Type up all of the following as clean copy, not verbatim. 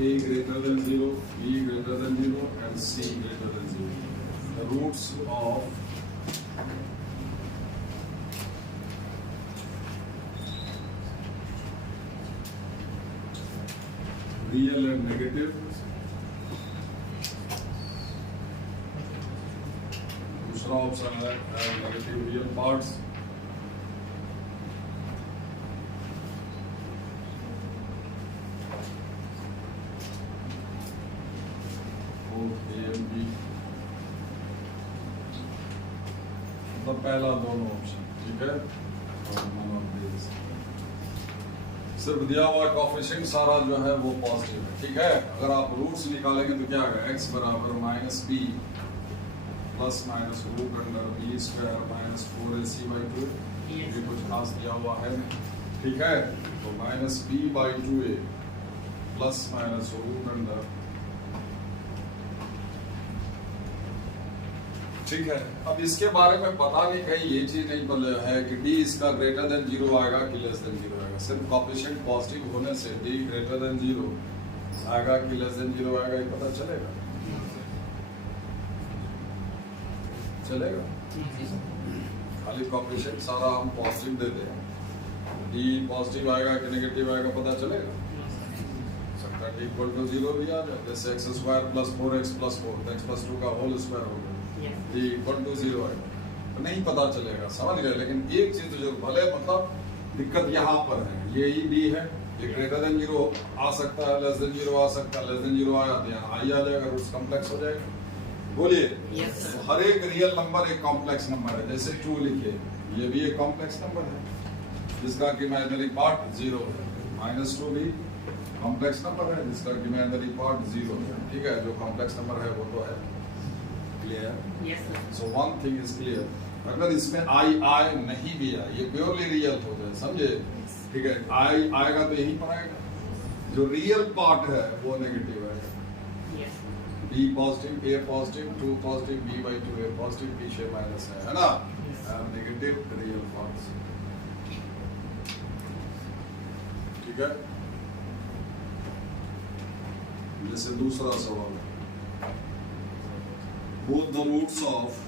A greater than 0, B greater than 0 and C greater than 0. The roots of real and negative, दूसरा option है negative real parts, मतलब पहला दोनों option, ठीक है। सिर्फ दिया हुआ कोफिशिएंट सारा जो है वो पॉजिटिव है, ठीक है। अगर आप रूट्स निकालेंगे तो क्या आएगा, x बराबर minus B plus minus root under B square minus 4ac/2, ये कुछ खास दिया हुआ है नहीं, ठीक है। तो minus b/2a plus minus root under, ठीक है। अब इसके बारे में पता नहीं, कहीं ये चीज नहीं पता है कि d इसका ग्रेटर देन 0 आएगा कि लेस देन 0 आएगा। सिर्फ कोफिशिएंट पॉजिटिव होने से d ग्रेटर देन 0 आएगा कि लेस देन 0 आएगा, ये पता चलेगा, चलेगा। खाली कोफिशिएंट सारा हम पॉजिटिव दे दें, d पॉजिटिव आएगा कि नेगेटिव आएगा पता चलेगा। सकता है d इक्वल टू 0 भी आ जाए, जैसे x square plus 4x plus 4, x plus 2 का होल स्क्वायर हो गया, d इक्वल टू 0 आएगा, तो नहीं पता चलेगा, समझ गए। लेकिन एक चीज जो भले मतलब दिक्कत यहाँ पर है, ये ही d है, ये ग्रेटर देन 0 आ सकता है, लेस देन 0 आ सकता है, लेस देन 0 आया तो यहाँ आई आ जाएगा, रूट्स कॉम्प्लेक्स हो जाएगा। बोलिए, तो हर एक रियल नंबर एक कॉम्प्लेक्स नंबर है, जैसे 2 लिखे, ये भी एक कॉम्प्लेक्स नंबर है जिसका कि इमेजिनरी पार्ट 0 है, -2 भी कॉम्प्लेक्स नंबर है जिसका कि इमेजिनरी पार्ट 0 है, ठीक है। जो कॉम्प्लेक्स नंबर है वो तो है, clear. So one thing is clear, अगर इसमें आई नहीं भी आए, ये प्योरली रियल हो जाए, समझे, ठीक है। आई आएगा तो यही पर आएगा, जो रियल पार्ट है वो नेगेटिव है, b positive, a positive, 2 positive, b/2 a positive, पीछे माइनस है ना, नेगेटिव रियल पार्ट्स, ठीक है। जैसे दूसरा सवाल है, both the roots of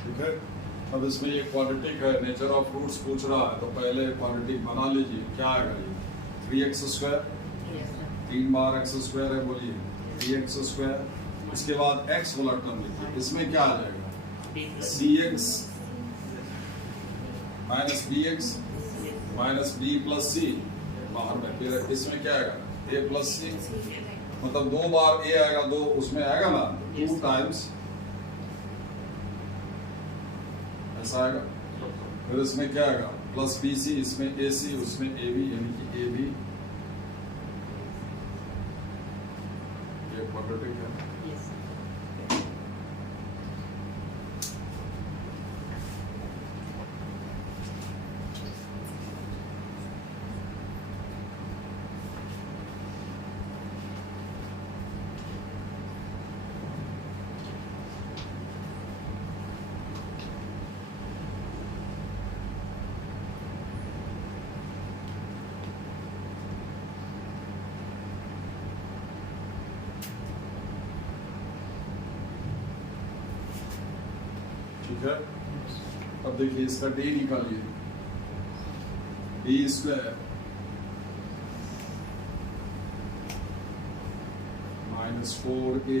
ठीक है। अब इसमें ये क्वाड्रेटिक है, नेचर ऑफ रूट्स पूछ रहा है, तो पहले क्वाड्रेटिक बना लीजिए। क्या आएगा ये 3x स्क्वायर, 3 बार x स्क्वायर है, बोलिए 3x स्क्वायर। इसके बाद x वाला टर्म लिखिए, इसमें क्या आ जाएगा cx minus bx minus b plus c, बाहर में फिर इसमें क्या आएगा a प्लस c, मतलब 2 बार a आएगा, 2 उसमें आएगा ना, 2 टाइम्स ऐसा आएगा। फिर इसमें क्या आएगा प्लस bc, इसमें ac, उसमें ab, यानी कि ab, ये क्वाड्रेटिक है। ठीक है। अब देखिए इसका डी निकालिए, डी स्क्वायर -4a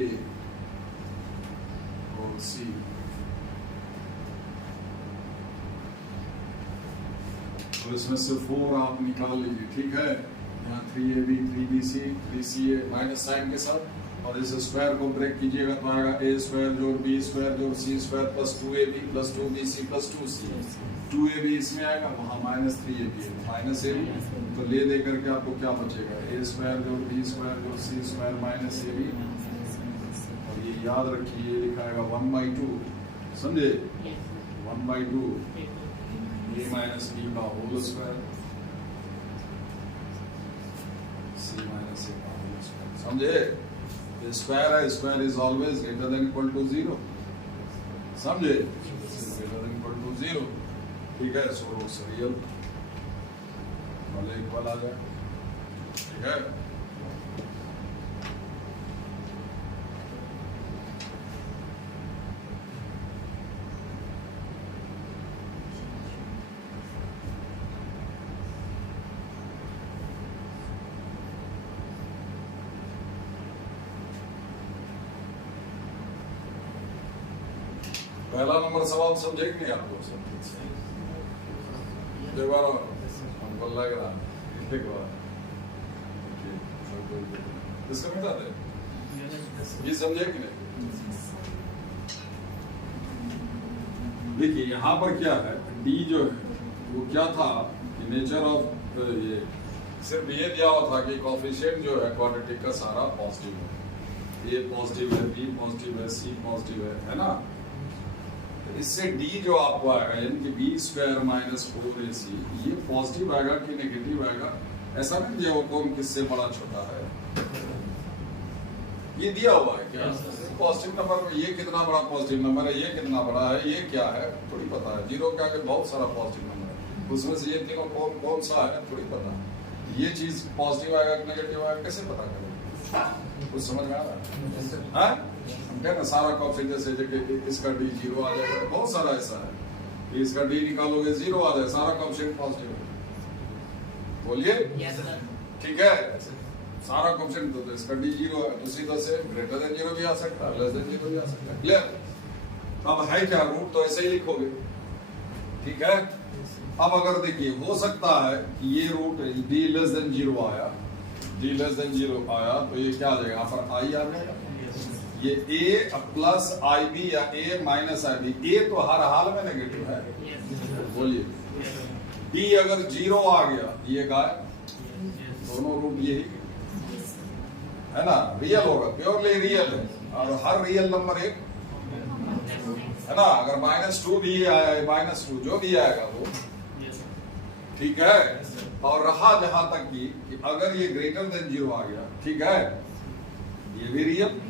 और c, तो इसमें से 4 आप निकाल लीजिए, ठीक है। यहाँ 3ab 3bc 3ca minus sign के साथ, और इस स्क्वायर को ब्रेक कीजिएगा तो आएगा a स्क्वायर जोड़ b स्क्वायर जोड़ c square plus 2ab plus 2bc plus 2c। 2ab इसमें आएगा, वहाँ -3ab माइनस ab, तो ले दे करके आपको क्या बचेगा, a स्क्वायर जोड़ b स्क्वायर जोड़ c स्क्वायर माइनस ab, और ये याद रखिए ये लिखाएगा 1/2, समझे, 1/2 a माइनस b का whole square c minus a का होल स्क्वायर, समझे। स्क्वायर है, square is always greater than equal to 0, समझे, ग्रेटर देन इक्वल टू 0, ठीक है। सो रूट्स रियल वाले इक्वल आ जाए, ठीक है। पहला नंबर सवाल समझे कि नहीं आपको, सब एक बार हमको लग रहा है, एक बार इसका मिटा दे, ये समझे कि नहीं। देखिए यहाँ पर क्या है, डी जो है वो क्या था कि नेचर ऑफ ये सिर्फ ये दिया हुआ था कि कोएफिशिएंट जो है क्वाड्रेटिक का सारा पॉजिटिव है, ए पॉजिटिव है, बी पॉजिटिव है, सी पॉजिटिव है ना। इससे d जो आपको आएगा यानी कि b स्क्वायर माइनस 4ac, ये पॉजिटिव आएगा कि नेगेटिव आएगा, ऐसा नहीं जो कौन किससे बड़ा छोटा है, ये दिया हुआ है क्या पॉजिटिव नंबर में, ये कितना बड़ा पॉजिटिव नंबर है, ये कितना बड़ा है, ये क्या है थोड़ी पता है। जीरो के आगे बहुत सारा पॉजिटिव नंबर है, उसमें से ये तीनों कौन कौन सा है थोड़ी पता है। ये चीज पॉजिटिव आएगा कि नेगेटिव आएगा कैसे पता करें, कुछ समझ में आ रहा है? क्या ना सारा कोएफिशिएंट जैसे इसका डी 0 आ जाएगा, बहुत सारा ऐसा है कि इसका डी निकालोगे 0 आ जाए, सारा कोएफिशिएंट पॉजिटिव है, बोलिए ठीक है। सारा कोएफिशिएंट तो इसका डी 0 है, तो सीधा से ग्रेटर देन 0 भी आ सकता है, लेस देन 0 भी आ सकता है, क्लियर। अब है क्या रूट तो ऐसे ही लिखोगे, ठीक है। अब अगर देखिए हो सकता है कि ये रूट डी लेस देन 0 आया, डी लेस देन 0 आया तो ये क्या आ जाएगा, यहाँ पर आई आ जाएगा, ये a प्लस IB या a माइनस IB, a तो हर हाल में नेगेटिव है, बोलिए। b अगर 0 आ गया ये गायब, दोनों रूट यही है ना, रियल होगा, प्योरली रियल है, और हर रियल नंबर एक है ना। अगर -2 भी आया, -2 जो भी आएगा वो ठीक है। और रहा जहां तक कि अगर ये ग्रेटर देन 0 आ गया, ठीक है, ये भी रियल,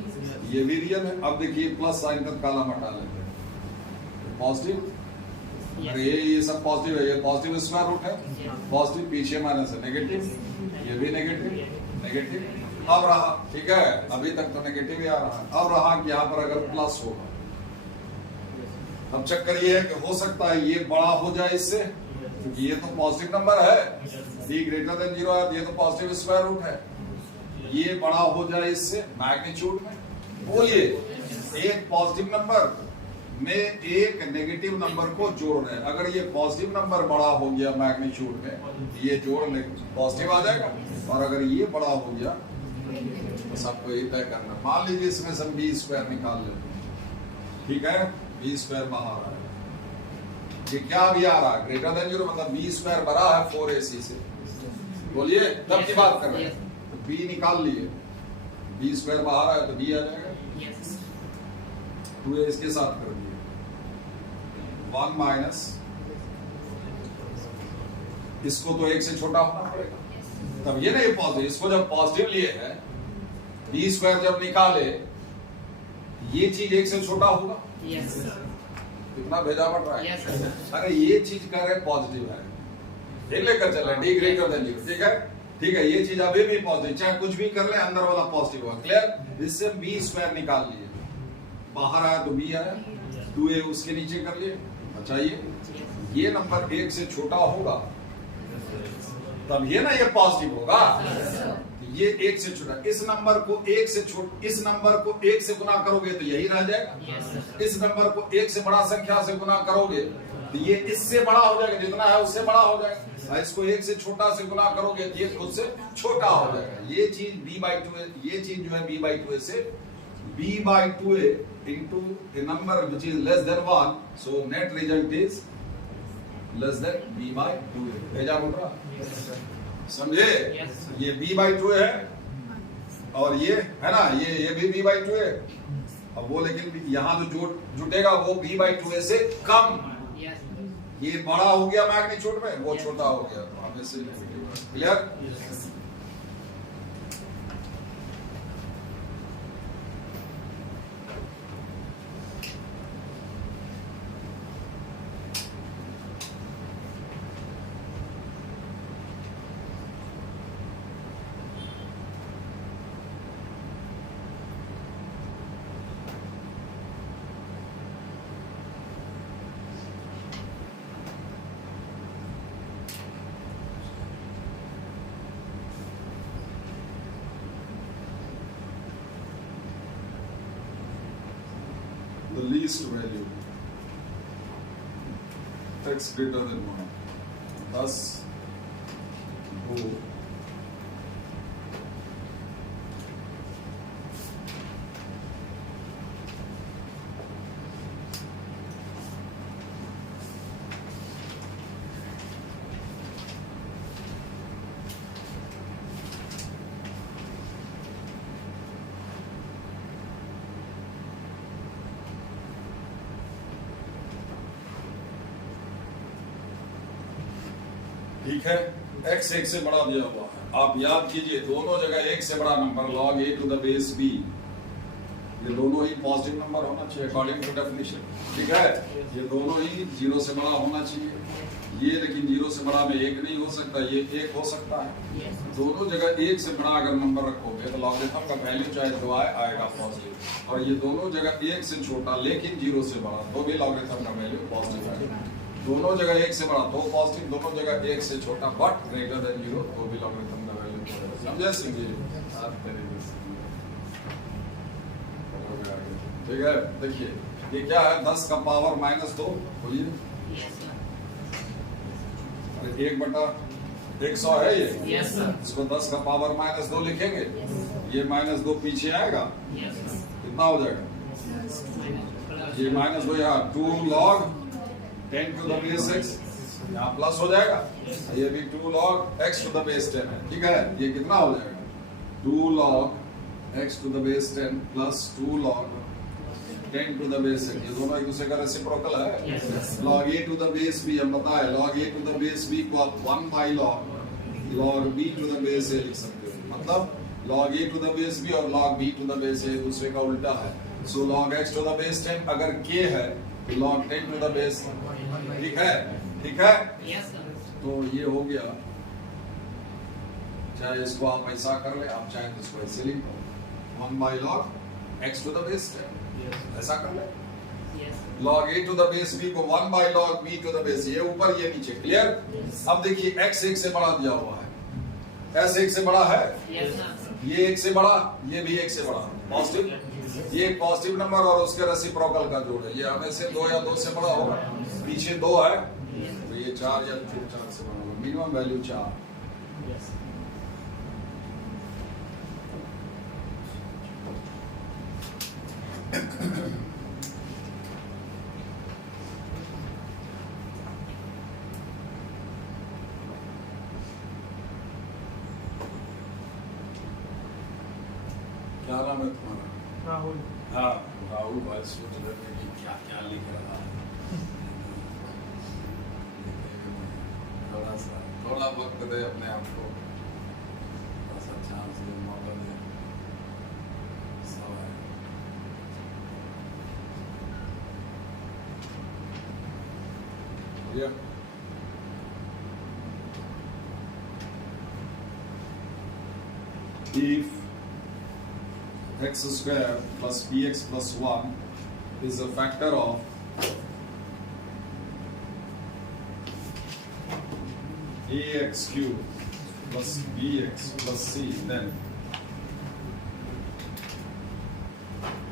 ये भी रियल है। अब देखिए प्लस साइन का कॉलम हटा लेते हैं, पॉजिटिव, अरे ये सब पॉजिटिव है, ये पॉजिटिव स्क्वायर रूट है, पॉजिटिव पीछे माइनस है, नेगेटिव, ये भी नेगेटिव नेगेटिव। अब रहा, ठीक है, अभी तक तो नेगेटिव ही आ रहा है, अब रहा कि यहाँ पर अगर प्लस होगा, अब चक्कर ये है कि हो सकता है ये बड़ा हो जाए इससे, क्योंकि ये तो पॉजिटिव नंबर है, b ग्रेटर देन 0 है, ये तो पॉजिटिव स्क्वायर रूट है, ये बड़ा हो जाए इससे मैग्नीट्यूड में। बोलिए, एक पॉजिटिव नंबर में एक नेगेटिव नंबर को जोड़ रहे हैं, अगर ये पॉजिटिव नंबर बड़ा हो गया मैग्नीट्यूड में, ये जोड़ पॉजिटिव आ जाएगा, और अगर ये बड़ा हो गया तो सबको ये तय करना। मान लीजिए इसमें से हम b स्क्वायर निकाल लेते हैं, ठीक है, b स्क्वायर बाहर आ रहा है, ये क्या भी आ रहा है ग्रेटर देन 0, मतलब b स्क्वायर बड़ा है 4ac से, बोलिए तब की बात कर रहे हैं, तो b निकाल लिए, b स्क्वायर बाहर आया तो b आ जाएगा, 2a इसके साथ कर दिए, 1 माइनस, इसको तो 1 से छोटा होना पड़ेगा, तब ये नहीं पॉजिटिव, इसको जब पॉजिटिव लिए है, b स्क्वायर जब निकाले, ये चीज 1 से छोटा होगा, कितना भेजा पड़ रहा है, अरे ये चीज कर रहे पॉजिटिव है, ये लेकर चले d ग्रेटर देन 0, ठीक है, ठीक है, ये चीज अभी भी पॉजिटिव, चाहे कुछ भी कर ले अंदर वाला पॉजिटिव होगा, क्लियर। इससे b स्क्वायर निकाल लिए, बाहर आया तो b आया, 2a उसके नीचे कर लिए। अच्छा ये नंबर 1 से छोटा होगा तब ये ना ये पॉजिटिव होगा। ये 1 से छोटा, इस नंबर को 1 से इस नंबर को 1 से गुना करोगे तो यही रह जाएगा। इस नंबर को 1 से बड़ा संख्या से गुना करोगे तो ये इससे बड़ा हो जाएगा, जितना है उससे बड़ा हो जाएगा। इसको 1 से छोटा से गुना करोगे तो ये खुद से छोटा हो जाएगा। ये चीज b/2a, ये चीज जो है b/2a से b/2a into a number which is less than 1, so net result is less than b/2a। भेजा बोल रहा समझे? ये b/2a है और ये है ना, ये भी b/2a। अब वो लेकिन यहाँ जो जुटेगा वो b/2a से कम। ये बड़ा हो गया मैग्नीट्यूड में, वो छोटा हो गया, तो हमें से clear. The least value x greater than 1, thus O ठीक है। x 1 से बड़ा दिया हुआ है, आप याद कीजिए दोनों जगह 1 से बड़ा number log a to the base b, ये दोनों ही पॉजिटिव नंबर होना चाहिए अकॉर्डिंग टू डेफिनेशन। ठीक है, ये दोनों ही 0 से बड़ा होना चाहिए। ये लेकिन 0 से बड़ा में 1 नहीं हो सकता, ये 1 हो सकता है। दोनों जगह 1 से बड़ा अगर नंबर रखोगे तो लॉगरिथम का वैल्यू चाहे जो आएगा पॉजिटिव, और ये दोनों जगह 1 से छोटा लेकिन 0 से बड़ा तो भी लॉगरिथम का वैल्यू पॉजिटिव आएगा। दोनों जगह 1 से बड़ा तो पॉजिटिव, दोनों जगह 1 से छोटा बट ग्रेटर देन 0 तो भी लॉगरिथम का वैल्यू पॉजिटिव। समझे सिंह जी? ठीक है, देखिए ये क्या है, 10 का पावर -2, बोलिए। 1/100 है ये, इसको 10 का पावर -2 लिखेंगे, ये -2 पीछे आएगा, कितना हो जाएगा? ये -2 यहाँ 2 log 10 to the base x, यहाँ प्लस हो जाएगा। ये भी 2 log x to the base 10 है। ठीक है, ये कितना हो जाएगा? 2 log x to the base 10 plus 2 log 10 to the base x, ये दोनों एक दूसरे का रेसिप्रोकल है। log a to the base b, हम बताए log a to the base b को आप 1/log b to the base a लिख सकते हो। मतलब log a to the base b और log b to the base a एक दूसरे का उल्टा है। so log x to the base 10 अगर k है तो log 10 to the base, ठीक है? ठीक है, तो ये हो गया। चाहे इसको आप ऐसा कर ले, आप चाहे तो इसको ऐसे लिख लो, 1/log x to the base 10, ऐसा कर ले। log a to the base b को 1/log b to the base, ये ऊपर ये नीचे, क्लियर? अब देखिए x 1 से बड़ा दिया हुआ है, s 1 से बड़ा है, ये 1 से बड़ा, ये भी 1 से बड़ा, पॉजिटिव, ये पॉजिटिव नंबर और उसके रेसिप्रोकल का जोड़ है, ये हमें से 2 या 2 से बड़ा होगा, पीछे 2 है तो ये 4 या 4 से बड़ा होगा, मिनिमम वैल्यू 4। क्या नाम है तुम्हारा? राहुल। हाँ, राहुल भाई सोच रहे थे कि क्या क्या लिख रहा है। थोड़ा वक्त दे अपने आप को, थोड़ा सा चांस दे, मौका दे, सब है। Yeah. If x square plus bx plus 1 is a factor of ax cube plus bx plus c, then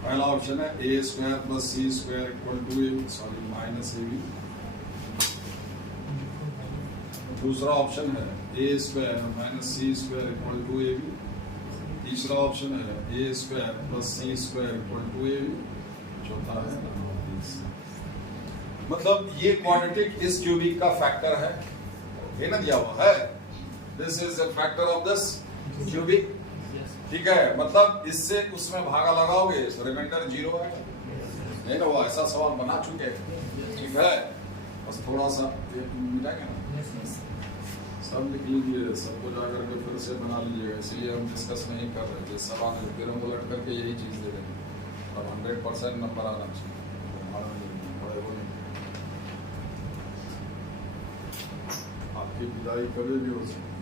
पहला ऑप्शन है a square plus c square equal to minus ab। दूसरा ऑप्शन है a square minus c square equal to ab। तीसरा option है a square plus c square equal to ab। चौथा है मतलब ये क्वाड्रेटिक इस क्यूबिक का फैक्टर है, ये ना दिया हुआ है, this is the factor of this cubic. ठीक है, मतलब इससे उसमें भागा लगाओगे तो रिमाइंडर 0 है, नहीं ना? वो ऐसा सवाल बना चुके हैं। ठीक है, बस थोड़ा सा मिटाएंगे ना, सब लिख लीजिए, सबको जाकर के फिर से बना लीजिएगा, इसलिए हम डिस्कस नहीं कर रहे थे। सवाल फिर हम उलट करके यही चीज दे देंगे और 100% नंबर आना चाहिए। आपकी विदाई कभी भी हो सकती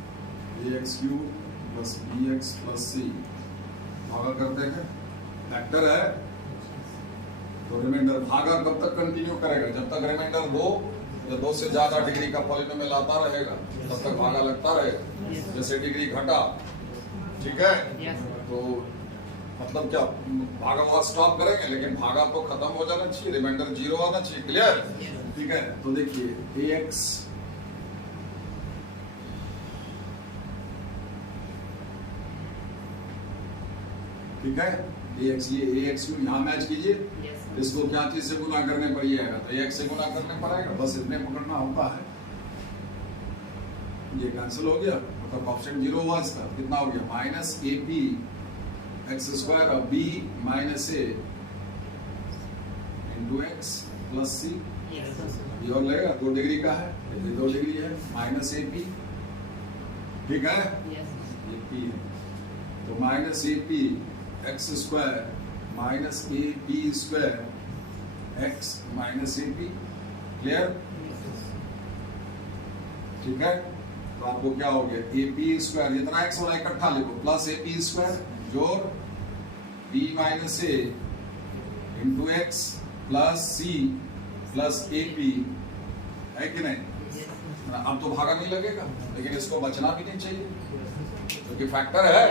है। ax cube plus bx plus c भागा करते हैं, फैक्टर है तो रिमाइंडर भागा कब तक कंटिन्यू करेगा? जब तक रिमाइंडर 2 या 2 से ज्यादा डिग्री का पॉलिनोमियल आता रहेगा तब तक भागा लगता रहेगा। जैसे डिग्री घटा, ठीक है, तो मतलब क्या भागा वहां स्टॉप करेंगे, लेकिन भागा तो खत्म हो जाना चाहिए, रिमाइंडर 0 आना चाहिए। क्लियर? ठीक है, तो देखिए ax ठीक है, ax ये ax क्यूब यहाँ मैच कीजिए, इसको क्या चीज से गुना करने पर ये आएगा, तो ax से गुना करने पर आएगा, बस इतने पकड़ना होता है। ये कैंसिल हो गया, मतलब ऑप्शन 0 हुआ इसका, कितना हो गया? माइनस AP x स्क्वायर और b minus a into x plus c। ये और लगेगा 2 डिग्री का है, ये 2 डिग्री है, माइनस AP। ठीक है, ये p है, तो minus AP x square minus ab square x minus AP। Clear? ठीक है, तो आपको क्या हो गया? ab स्क्वायर, इतना x वाला इकट्ठा लिखो, प्लस ab स्क्वायर जोड़ b minus a into x plus c plus AP, है कि नहीं? अब तो भागा नहीं लगेगा, लेकिन इसको बचना भी नहीं चाहिए क्योंकि फैक्टर है।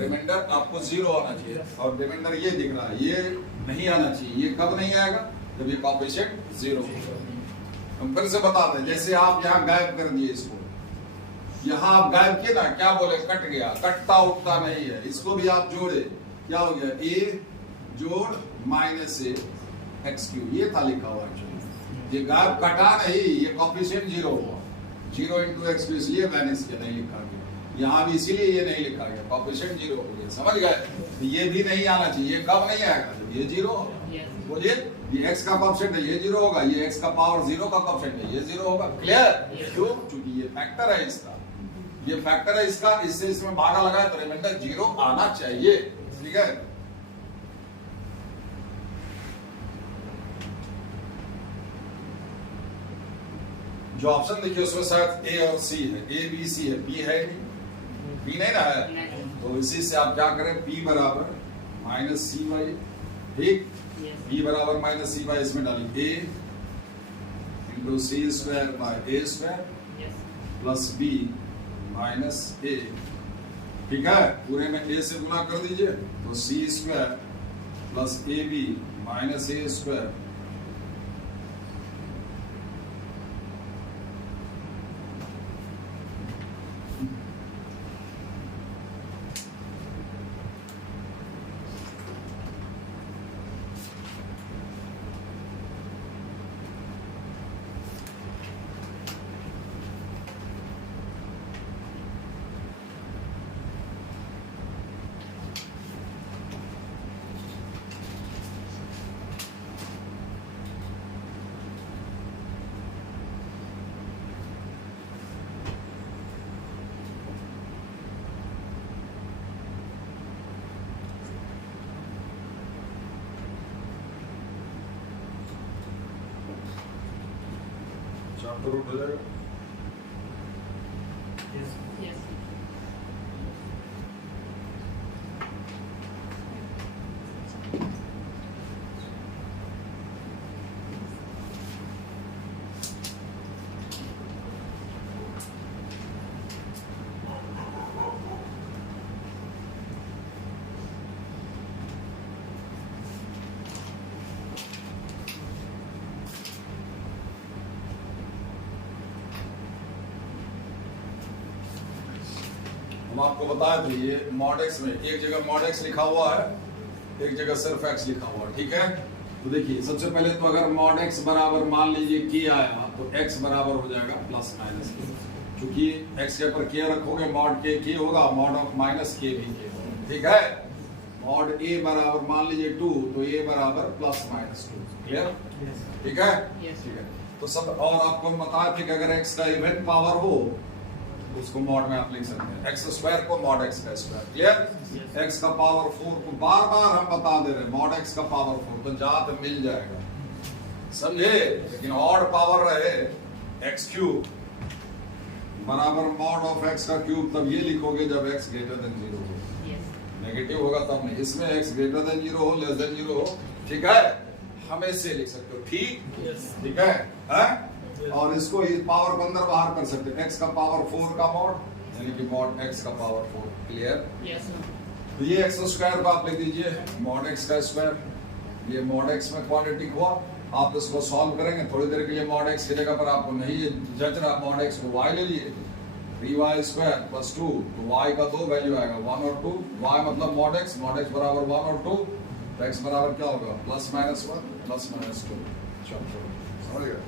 रिमाइंडर आपको 0 आना चाहिए और रिमाइंडर ये दिख रहा है, ये नहीं आना चाहिए। ये कब नहीं आएगा? जब ये कोएफिशिएंट 0 होगा। हम फिर से बता दें, जैसे आप यहाँ गायब कर दिए इसको, यहाँ आप गायब किए ना, क्या बोले? कट गया, कटता उठता नहीं है। इसको भी आप जोड़े, क्या हो गया? a जोड़ माइनस a एक्स क्यूब, ये था लिखा हुआ एक्चुअली। ये गायब कटा नहीं, ये कोएफिशिएंट 0 हुआ, 0 इंटू एक्स क्यूब, इसलिए माइनस के नहीं लिखा गया। यहाँ भी इसीलिए ये नहीं लिखा गया, कोएफिशिएंट 0 हो गया। समझ गए? ये भी नहीं आना चाहिए। ये कब नहीं आएगा? जब ये 0 होगा। बोलिए, ये x का कोएफिशिएंट है, ये 0 होगा, ये x का पावर 0 का कोएफिशिएंट है, ये 0 होगा। क्लियर? क्यों? क्योंकि ये फैक्टर है इसका, ये फैक्टर है इसका, इससे इसमें भागा लगा है तो रिमाइंडर 0 आना चाहिए। ठीक है, जो ऑप्शन देखिए उसमें शायद a और c है, a b c है, p है नहीं, p नहीं ना है, तो इसी से आप क्या करें? p बराबर माइनस cy, ठीक, p बराबर माइनस cy, इसमें डालिए a into c square by a square plus b minus a। ठीक है, पूरे में a से गुना कर दीजिए तो c square plus ab minus a square chapter उठ जाएगा। हम आपको बताए थे ये मॉड एक्स में एक जगह मॉड एक्स लिखा हुआ है, एक जगह सिर्फ एक्स लिखा हुआ है, ठीक है। तो देखिए सबसे पहले तो अगर मॉड एक्स बराबर मान लीजिए के आया तो एक्स बराबर हो जाएगा प्लस माइनस के, क्योंकि एक्स के ऊपर के रखोगे मॉड के होगा, मॉड ऑफ माइनस के भी के होगा, ठीक है। मॉड ए बराबर मान लीजिए 2 तो ए बराबर प्लस माइनस 2, क्लियर, ठीक है, ठीक है। तो सब और आपको हम बताए थे कि अगर एक्स का इवन पावर हो उसको मॉड में आप लिख सकते हैं, एक्स स्क्वायर को मॉड एक्स का स्क्वायर, क्लियर। एक्स का पावर 4 को बार बार हम बता दे रहे हैं मॉड एक्स का पावर 4 तो जहां पे मिल जाएगा, समझे। लेकिन ऑड पावर रहे एक्स क्यूब बराबर मॉड ऑफ एक्स का क्यूब, तब ये लिखोगे जब एक्स ग्रेटर देन 0 हो, नेगेटिव होगा तब नहीं। इसमें एक्स ग्रेटर देन 0 हो, लेस देन 0 हो, ठीक है, हमेशा लिख सकते हो, ठीक, ठीक है। और इसको इस पावर को अंदर बाहर कर सकते हैं, एक्स का पावर 4 का मॉड यानी कि मॉड एक्स का पावर 4, क्लियर। तो ये एक्स स्क्वायर को आप लिख दीजिए मॉड एक्स का स्क्वायर, ये मॉड एक्स में क्वाड्रेटिक हुआ। आप इसको सॉल्व करेंगे थोड़ी देर के लिए, मॉड एक्स की जगह पर आपको नहीं जच रहा मॉड एक्स को वाई ले लिए, 3y स्क्वायर प्लस 2, तो y का 2 वैल्यू आएगा 1 और 2, y मतलब मॉड एक्स बराबर 1 और 2, तो x बराबर क्या होगा प्लस माइनस 1 प्लस माइनस 2, चलो समझ गए।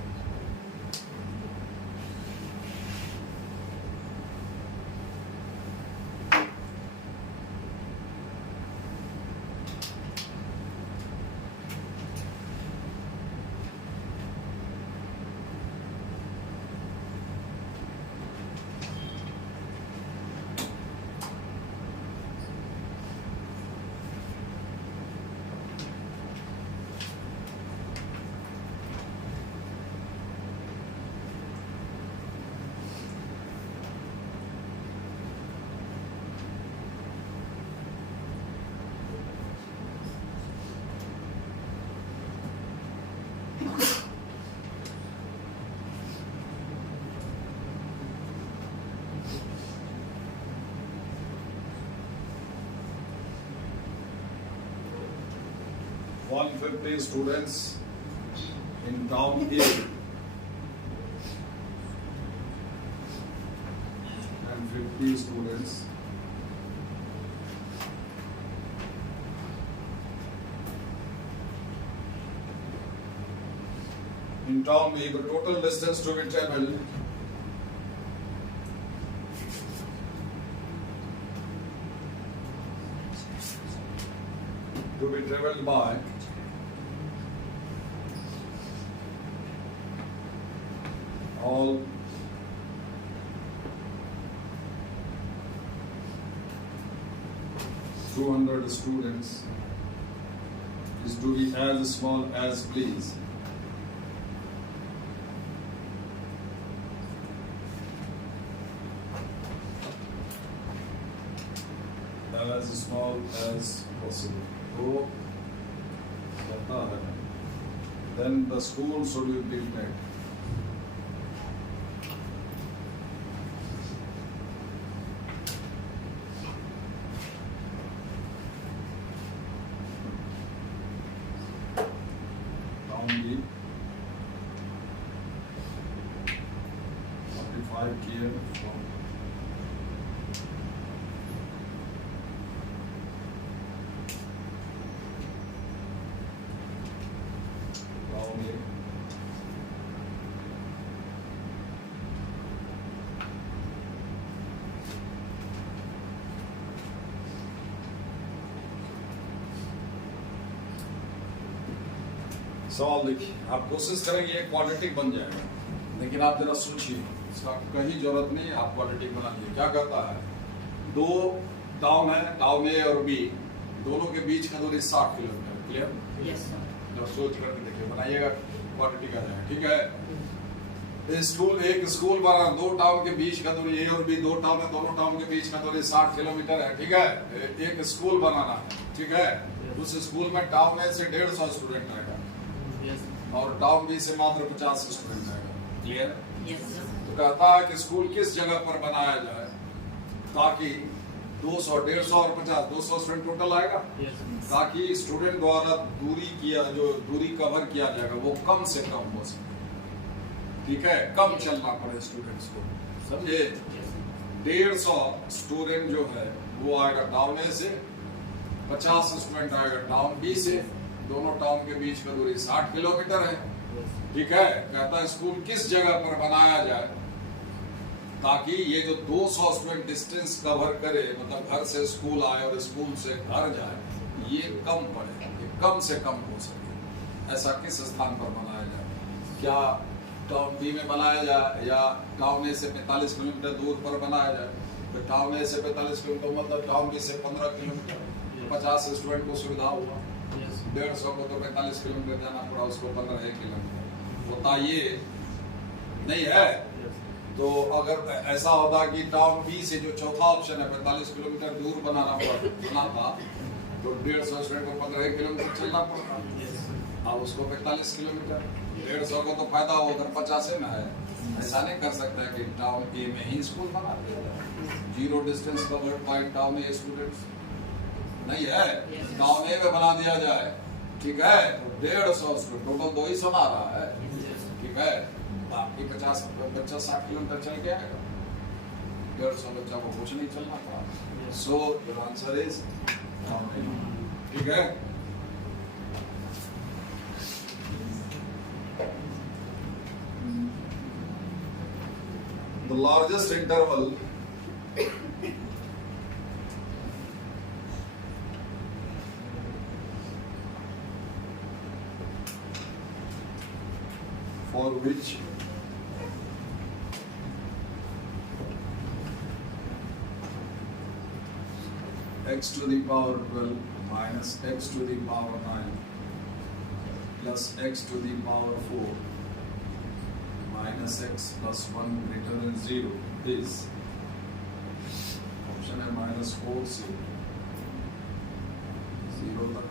One 50 students in town A and 50 students in town B. The total distance to be traveled by all students is to be as small as please. As small as possible. So, then the school should be built at only 45 km from सवाल देखिए, आप कोशिश करेंगे ये quadratic बन जाएगा, लेकिन आप जरा सोचिए, इसका कहीं जरूरत नहीं, आप क्वाड्रेटिक बना लीजिए। क्या करता है, दो टाउन है, टाउन ए और बी, दोनों के बीच का दूरी 60 किलोमीटर, क्लियर। Yes sir. जब सोच करके देखिए, बनाइएगा क्वाड्रेटिक आ जाएगा, ठीक है। स्कूल एक स्कूल बना, दो टाउन के बीच का दूरी, ए और बी दो टाउन है, दोनों टाउन के बीच का दूरी 60 किलोमीटर है, ठीक है। एक स्कूल बनाना है, ठीक है। उस स्कूल में टाउन ए से 150 स्टूडेंट आएगा और टाउन बी से मात्र 50 स्टूडेंट आएगा, क्लियर। तो कहता है कि स्कूल किस जगह पर बनाया जाए ताकि 200, 150 और 50, 200 स्टूडेंट टोटल आएगा, ताकि स्टूडेंट द्वारा दूरी कवर किया जाएगा वो कम से कम हो सके, ठीक है, कम चलना पड़े स्टूडेंट्स को, समझे। 150 स्टूडेंट जो है वो आएगा टाउन ए से, 50 स्टूडेंट आएगा टाउन बी से। दोनों टाउन के बीच में दूरी 60 किलोमीटर है। ठीक है, कहता है स्कूल किस जगह पर बनाया जाए ताकि ये जो 200 स्टूडेंट डिस्टेंस कवर करे, मतलब घर से स्कूल आए और स्कूल से घर जाए, ये कम पड़े, ये कम से कम हो सके। ऐसा किस स्थान पर बनाया जाए? क्या टाउन बी में बनाया जाए या टाउन ए से 45 किलोमीटर दूर पर बनाया जाए? तो टाउन ए से 45 किलोमीटर मतलब टाउन बी से 15 किलोमीटर, 50 स्टूडेंट को सुविधा हुआ। 150 को तो 45 किलोमीटर जाना पड़ा, उसको 15 किलोमीटर होता ये नहीं है। तो अगर ऐसा होता कि टाउन बी से जो चौथा ऑप्शन है 45 किलोमीटर दूर बना था, तो 150 स्टूडेंट को 15 किलोमीटर चलना पड़ता, अब उसको 45 किलोमीटर। 150 को तो फायदा हो, अगर 50 में है। ऐसा नहीं कर सकता है कि टाउन ए में ही स्कूल बना दिया जाए। 0 distance covered by town A students नहीं है, टाउन ए में बना दिया जाए। ठीक है, 150 स्टूडेंट, टोटल 2 ही सुना रहा है। ठीक है, बाकी 50 बच्चा 60 किलोमीटर चल के आएगा, 150 बच्चा को कुछ नहीं चलना पड़ा। So the answer is town a. ठीक है, the largest interval for which x to the power 12 minus x to the power 9 plus x to the power 4 minus x plus 1 greater than 0 is option है minus 4 से 0 तक,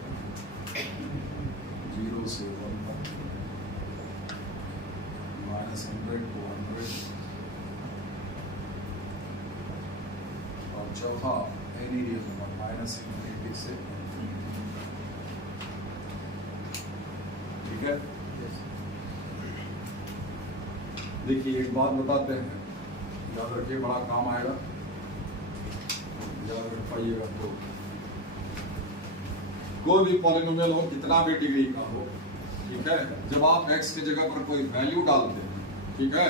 0 से 1 तक, minus 100 to 100, और चौथा any real number minus infinity से। ठीक है, देखिए एक बात बताते हैं, याद रखिए, बड़ा काम आएगा, याद रख पाइएगा। तो कोई भी पॉलिनोमियल हो, कितना भी डिग्री का हो, ठीक है, जब आप x की जगह पर कोई वैल्यू डालते हैं, ठीक है,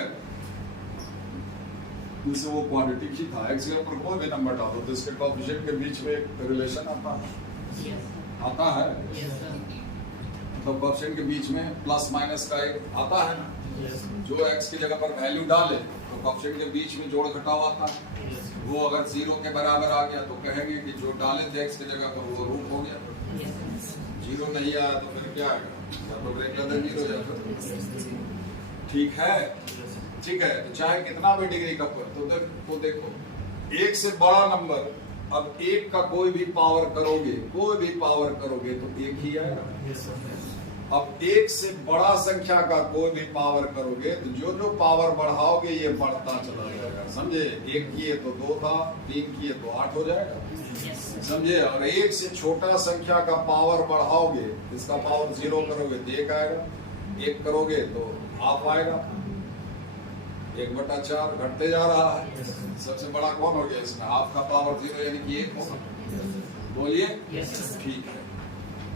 जैसे वो क्वाड्रेटिक ही था, x की जगह पर कोई भी नंबर डालो तो इसके कोएफिशिएंट के बीच में एक रिलेशन आता है। आता है, तो कोएफिशिएंट के बीच में प्लस माइनस का एक आता है ना। जो x की जगह पर वैल्यू डाले तो कोएफिशिएंट के बीच में जोड़ घटाव आता है। वो अगर 0 के बराबर आ गया तो कहेंगे कि जो डाले थे x की जगह पर वो रूट हो गया। 0 नहीं आया तो फिर क्या आएगा, या तो ग्रेटर देन 0 जाएगा। ठीक है, ठीक है, तो चाहे कितना भी डिग्री का पर, तो देखो एक से बड़ा नंबर, अब एक का कोई भी पावर करोगे, कोई भी पावर करोगे तो एक ही आएगा। अब एक से बड़ा संख्या का कोई भी पावर करोगे तो जो जो पावर बढ़ाओगे ये बढ़ता चला जाएगा। समझे, 1 किए तो 2 था, 3 किए तो 8 हो जाएगा। समझे, और एक से छोटा संख्या का पावर बढ़ाओगे, इसका पावर 0 करोगे तो 1 आएगा, 1 करोगे तो हाफ आएगा, 1/4 घटते जा रहा है। सबसे बड़ा कौन हो गया इसमें, हाफ का पावर 0 यानी कि 1 होगा। बोलिए, ठीक है।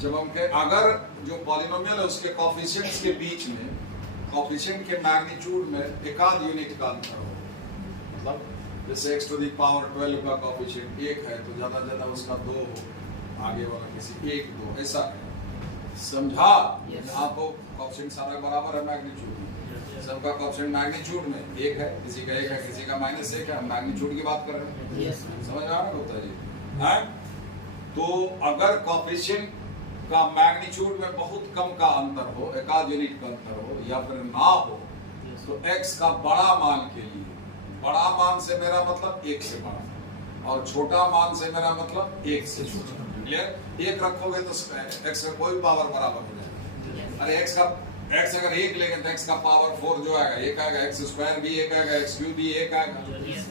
जब हम कहें अगर जो पॉलिनोमियल है उसके कोएफिशिएंट्स के बीच में, कोएफिशिएंट के मैग्नीट्यूड में एक आध यूनिट का अंतर हो, मतलब जैसे x to the power 12 का कोएफिशिएंट 1 है तो ज्यादा ज्यादा उसका 2 हो, आगे वाला किसी 1 2 ऐसा है। समझा? आपको कोएफिशिएंट सारा बराबर है मैग्नीट्यूड में, सबका कोएफिशिएंट मैग्नीट्यूड में 1 है, किसी का 1 है, किसी का -1 है। हम मैग्नीट्यूड की बात कर रहे हैं, समझ आ रहा होता है जी। तो अगर कोएफिशिएंट का मैग्नीट्यूड में बहुत कम का अंतर हो, एक आध यूनिट का अंतर हो या फिर ना हो, तो x का बड़ा मान के लिए, बड़ा मान से मेरा मतलब 1 से बड़ा और छोटा मान से मेरा मतलब 1 से छोटा। क्लियर? 1 रखोगे तो x का कोई पावर बराबर हो जाएगा। अरे x अगर 1 लेंगे तो x का पावर 4 जो आएगा 1 आएगा, x² भी 1 आएगा, x³ भी 1 आएगा।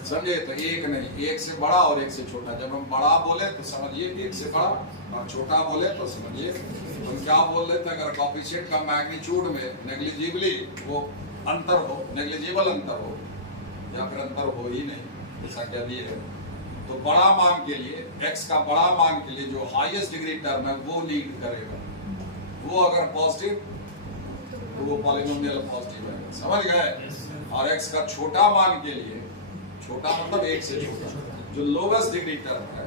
समझे? तो 1 नहीं, 1 से बड़ा और 1 से छोटा। जब हम बड़ा बोले तो समझिए 1 से बड़ा, और छोटा बोले तो समझिए हम क्या बोल रहे थे। अगर कोएफिशिएंट का मैग्नीट्यूड में नेग्लिजिबली वो अंतर हो, नेग्लिजिबल अंतर हो या फिर अंतर हो ही नहीं, संख्या दी है, तो बड़ा मान के लिए x का बड़ा मान के लिए जो हाईएस्ट डिग्री टर्म है वो लीड करेगा। वो अगर पॉजिटिव तो वो पॉलिनोमियल पॉजिटिव है, समझ गए। और x का छोटा मान के लिए, छोटा मतलब 1 से छोटा, जो लोवेस्ट डिग्री टर्म है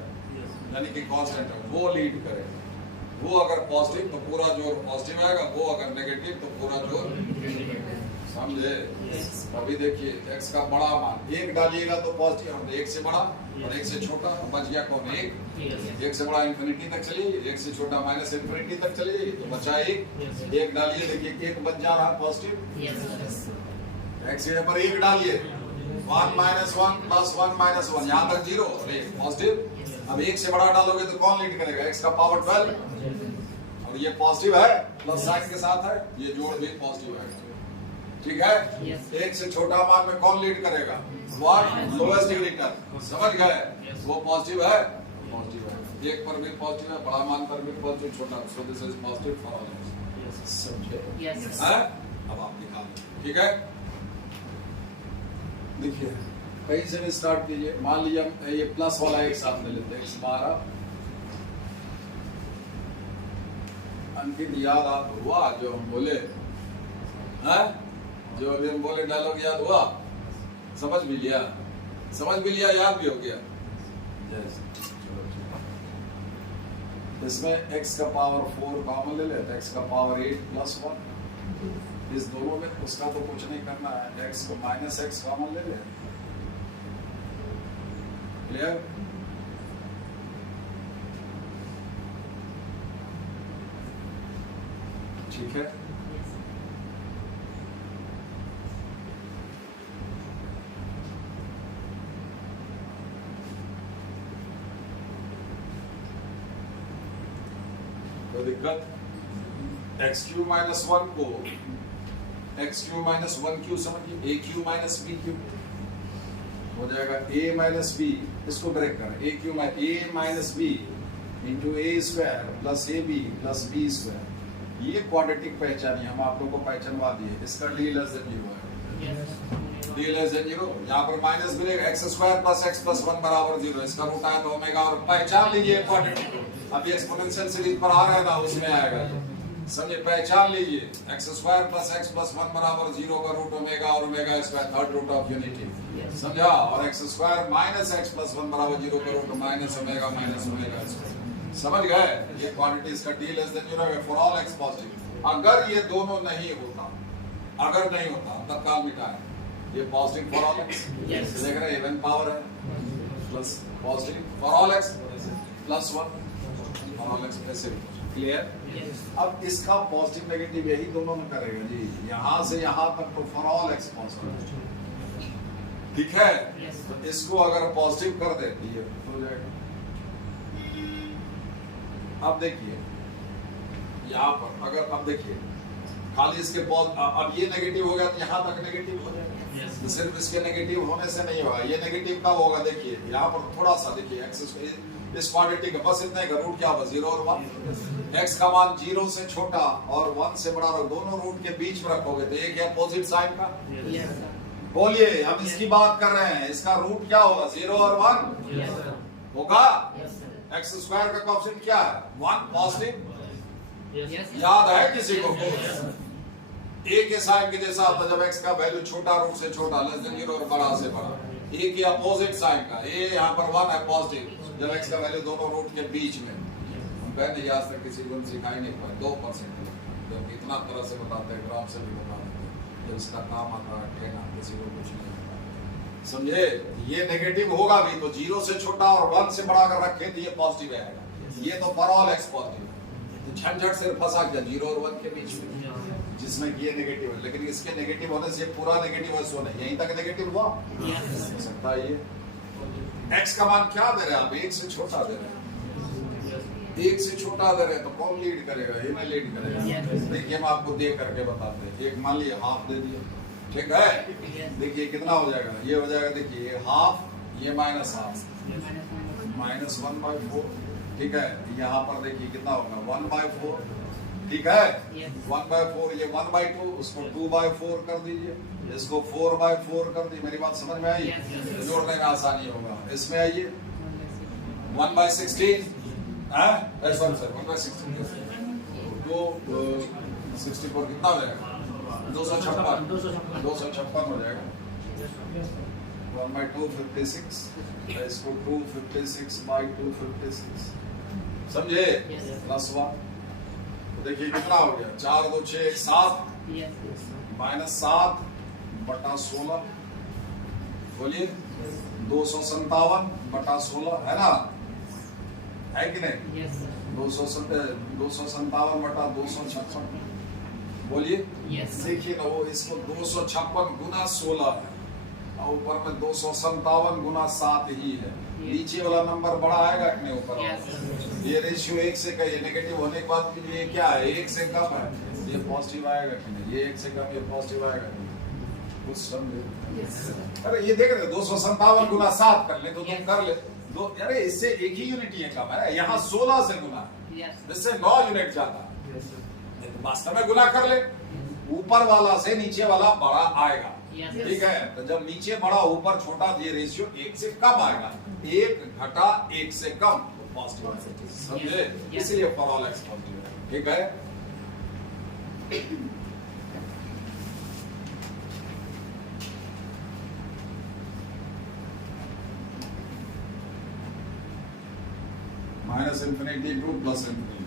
यानी कि कांस्टेंट है, वो लीड करेगा। वो अगर पॉजिटिव तो पूरा जोर पॉजिटिव आएगा, वो अगर नेगेटिव तो पूरा जोर, समझे। अभी देखिए x का बड़ा मान 1 डालिएगा तो पॉजिटिव, हम 1 से बड़ा और 1 से छोटा, बच गया कौन 1। 1 से बड़ा इंफिनिटी तक चलिए, 1 से छोटा माइनस इंफिनिटी तक चलिए, तो बचा 1 डालिए, देखिए 1 बच जा रहा पॉजिटिव। x पर 1 डालिए, 1 - 1 + 1 - 1 यहाँ तक 0 पॉजिटिव। अब 1 से बड़ा डालोगे तो कौन लीड करेगा, x का पावर 12, और ये पॉजिटिव है प्लस साइन के साथ है, ये जोड़ भी पॉजिटिव है, ठीक है। 1 से छोटा मान में कौन लीड करेगा, 1 लोवेस्ट डिग्री टर्म, समझ गए। वो पॉजिटिव है, पॉजिटिव है, 1 पर भी पॉजिटिव है, बड़ा मान पर भी पॉजिटिव, छोटा, सो this is positive for all, समझे। अब आप निकाल, ठीक है। देखिए कहीं से भी स्टार्ट कीजिए, मान लीजिए हम ये प्लस वाला एक साथ में लेते हैं, x 12। अंकित याद आप हुआ जो हम बोले हैं, जो अभी हम बोले डायलॉग याद हुआ, समझ भी लिया, याद भी हो गया। इसमें x का पावर 4 कॉमन ले लेते, x का पावर 8 + 1, इस दोनों में उसका तो कुछ नहीं करना है, x को -x कॉमन ले ले, क्लियर। ठीक है, कोई दिक्कत। x³ - 1 को x³ - 1³ समझिए, aq - bq हो जाएगा, a - b, इसको ब्रेक करें, a - b × a² + ab + b²। ये क्वाड्रेटिक पहचान है, हम आप लोगों को पहचानवा दिए, इसका d <0 है, d <0। यहाँ पर माइनस मिलेगा, x² + x + 1 = 0, इसका रूट आया तो ओमेगा, और पहचान लीजिए क्वाड्रेटिक को। अभी एक्सपोनेंशियल सीरीज पर आ रहा है ना, उसमें आएगा, समझे, पहचान लीजिए। x² + x + 1 = 0 का रूट ओमेगा, और omega square third root of unity, समझा। और x² - x + 1 = 0 का रूट -ओमेगा स्क्वायर, समझ गए। ये क्वांटिटी इसका d <0 है फॉर ऑल x पॉजिटिव। अगर ये दोनों नहीं होता, तत्काल मिटाएं, ये पॉजिटिव फॉर ऑल x, देख रहे हैं इवन पावर है, plus positive for all x +1 for all x, ऐसे, क्लियर। अब इसका पॉजिटिव नेगेटिव यही दोनों में करेगा जी, यहाँ से यहाँ तक तो फॉर ऑल x पॉजिटिव, ठीक है। तो इसको अगर पॉजिटिव कर देती है तो हो जाएगा। अब देखिए यहाँ पर अगर, अब देखिए खाली इसके अब ये नेगेटिव हो गया तो यहाँ तक नेगेटिव हो जाएगा, तो सिर्फ इसके नेगेटिव होने से नहीं होगा, ये नेगेटिव कब होगा, देखिए यहाँ पर थोड़ा सा देखिए, एक्स इस क्वाड्रेटिक बस इतने का रूट क्या होगा, 0 और 1। x का मान 0 से छोटा और 1 से बड़ा, दोनों रूट के बीच में रखोगे तो एक है अपोजिट साइन का, बोलिए, हम इसकी बात कर रहे हैं, इसका रूट क्या होगा, 0 और 1 होगा। x² का कोएफिशिएंट क्या है, 1 पॉजिटिव, याद है किसी को, a के साइन के जैसा होता है जब x का वैल्यू छोटा रूट से छोटा, <0 और बड़ा से बड़ा, a के अपोजिट साइन का, a यहाँ पर 1 है पॉजिटिव, जब x का वैल्यू दोनों रूट के बीच में। हम कहते आज तक किसी को सिखाई नहीं पाए, 2% जब इतना तरह से बताते हैं, ग्राफ से भी बताते हैं, जब इसका काम आता है कहना, किसी को कुछ नहीं होता, समझे। ये नेगेटिव होगा भी तो 0 से छोटा और 1 से बड़ा अगर रखे तो ये पॉजिटिव आएगा, ये तो फॉर ऑल x पॉजिटिव, तो झंझट से फंसा गया 0 और 1 के बीच में, जिसमें ये नेगेटिव है, लेकिन इसके नेगेटिव होने से पूरा नेगेटिव है, सो नहीं, यहीं तक नेगेटिव हुआ हो सकता है। ये x का मान क्या दे रहे हैं आप, 1 से छोटा दे रहे हैं, 1 से छोटा दे रहे हैं, तो कौन लीड करेगा, ये मैं लीड करेगा। देखिए हम आपको दे करके बताते हैं, एक मान लिया हाफ दे दिया, ठीक है, देखिए कितना हो जाएगा, ये हो जाएगा, देखिए हाफ, ये -हाफ, -1/4, ठीक है। यहाँ पर देखिए कितना होगा, 1/4, ठीक है। 1/4 ये 1/2, उसको 2/4 कर दीजिए, इसको 4/4 कर दीजिए। मेरी बात समझ में आई? जोड़ने में आसानी होगा। इसमें आइए 1/16 सॉरी 1/16 तो 64 कितना हो जाएगा? 256 हो जाएगा। 1/2 56, इसको 256/256 समझे? प्लस 1 तो देखिए कितना हो गया? 4 2 6 7 -7/16 बोलिए 257/16 है ना? है कि नहीं? 257/256 बोलिए। देखिए ना वो इसको 256 गुना 16 है और ऊपर में 257 गुना 7 ही है। नीचे वाला नंबर बड़ा आएगा कि नहीं ऊपर? ये रेशियो 1 से का, ये नेगेटिव होने के बाद ये क्या है? 1 से कम है, ये पॉजिटिव आएगा कि नहीं? ये 1 से कम, ये पॉजिटिव आएगा कि नहीं? कुछ समझे? अरे ये देख रहे 257 गुना 7 कर ले तो तुम कर ले दो। अरे इससे एक ही यूनिट ये कम है, यहाँ 16 से गुना, जिससे 9 यूनिट जाता है। वास्तव में गुना कर ले, ऊपर वाला से नीचे वाला बड़ा आएगा। ठीक है, तो जब नीचे बड़ा ऊपर छोटा, ये रेशियो 1 से कम आएगा। 1 घटा 1 से कम तो पॉजिटिव आएगा। समझे? इसलिए फॉर ऑल एक्स पॉजिटिव है। ठीक है, minus infinity two plus infinity.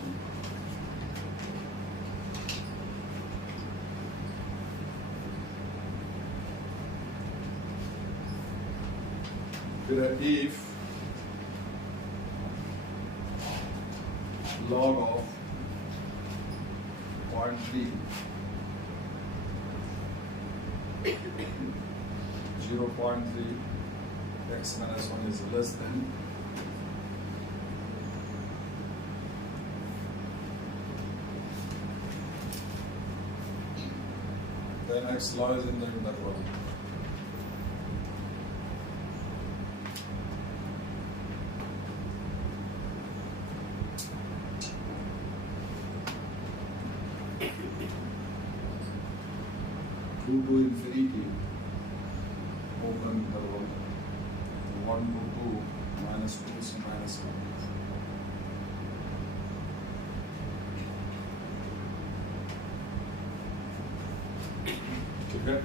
फिर if log of 0.3 0.3 x minus 1 is less than then x law is in the interval. To infinity open interval 1 to 2 minus 2 से minus 1. ठीक है,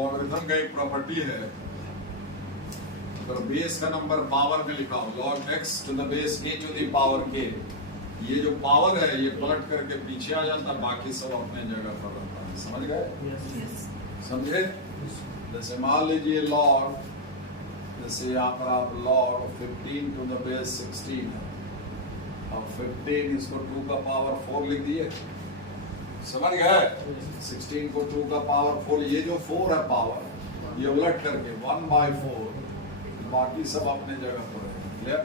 logarithm का एक property है, अगर बेस का नंबर पावर में लिखा हो log x to the base a to the power k, ये जो पावर है ये पलट करके पीछे आ जाता, बाकी सब अपने जगह पर रहता है। समझ गए? समझे? जैसे मान लीजिए log, जैसे यहाँ पर आप log 15 to the base 16 है, अब 15 इसको 2 का पावर 4 लिख दिए। समझ गए? 16 को 2 का पावर 4, ये जो 4 है पावर, ये उलट करके 1/4, बाकी सब अपने जगह पर है। क्लियर?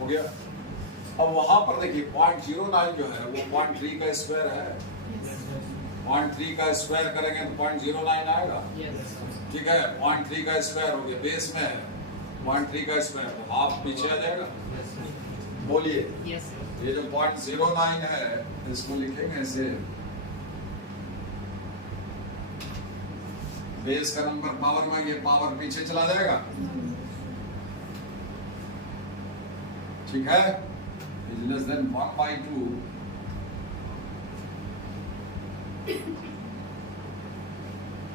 हो गया। अब वहां पर देखिए 0.09 जो है वो 0.3 का स्क्वायर है। 0.3 का स्क्वायर करेंगे तो 0.09 आएगा। ठीक है, 0.3 का स्क्वायर हो गया, बेस में है 0.3 का स्क्वायर, तो हाफ पीछे आ जाएगा। बोलिए, ये जो 0.09 है इसको लिखेंगे ऐसे, बेस का नंबर पावर में, ये पावर पीछे चला जाएगा। ठीक है, is less than 1/2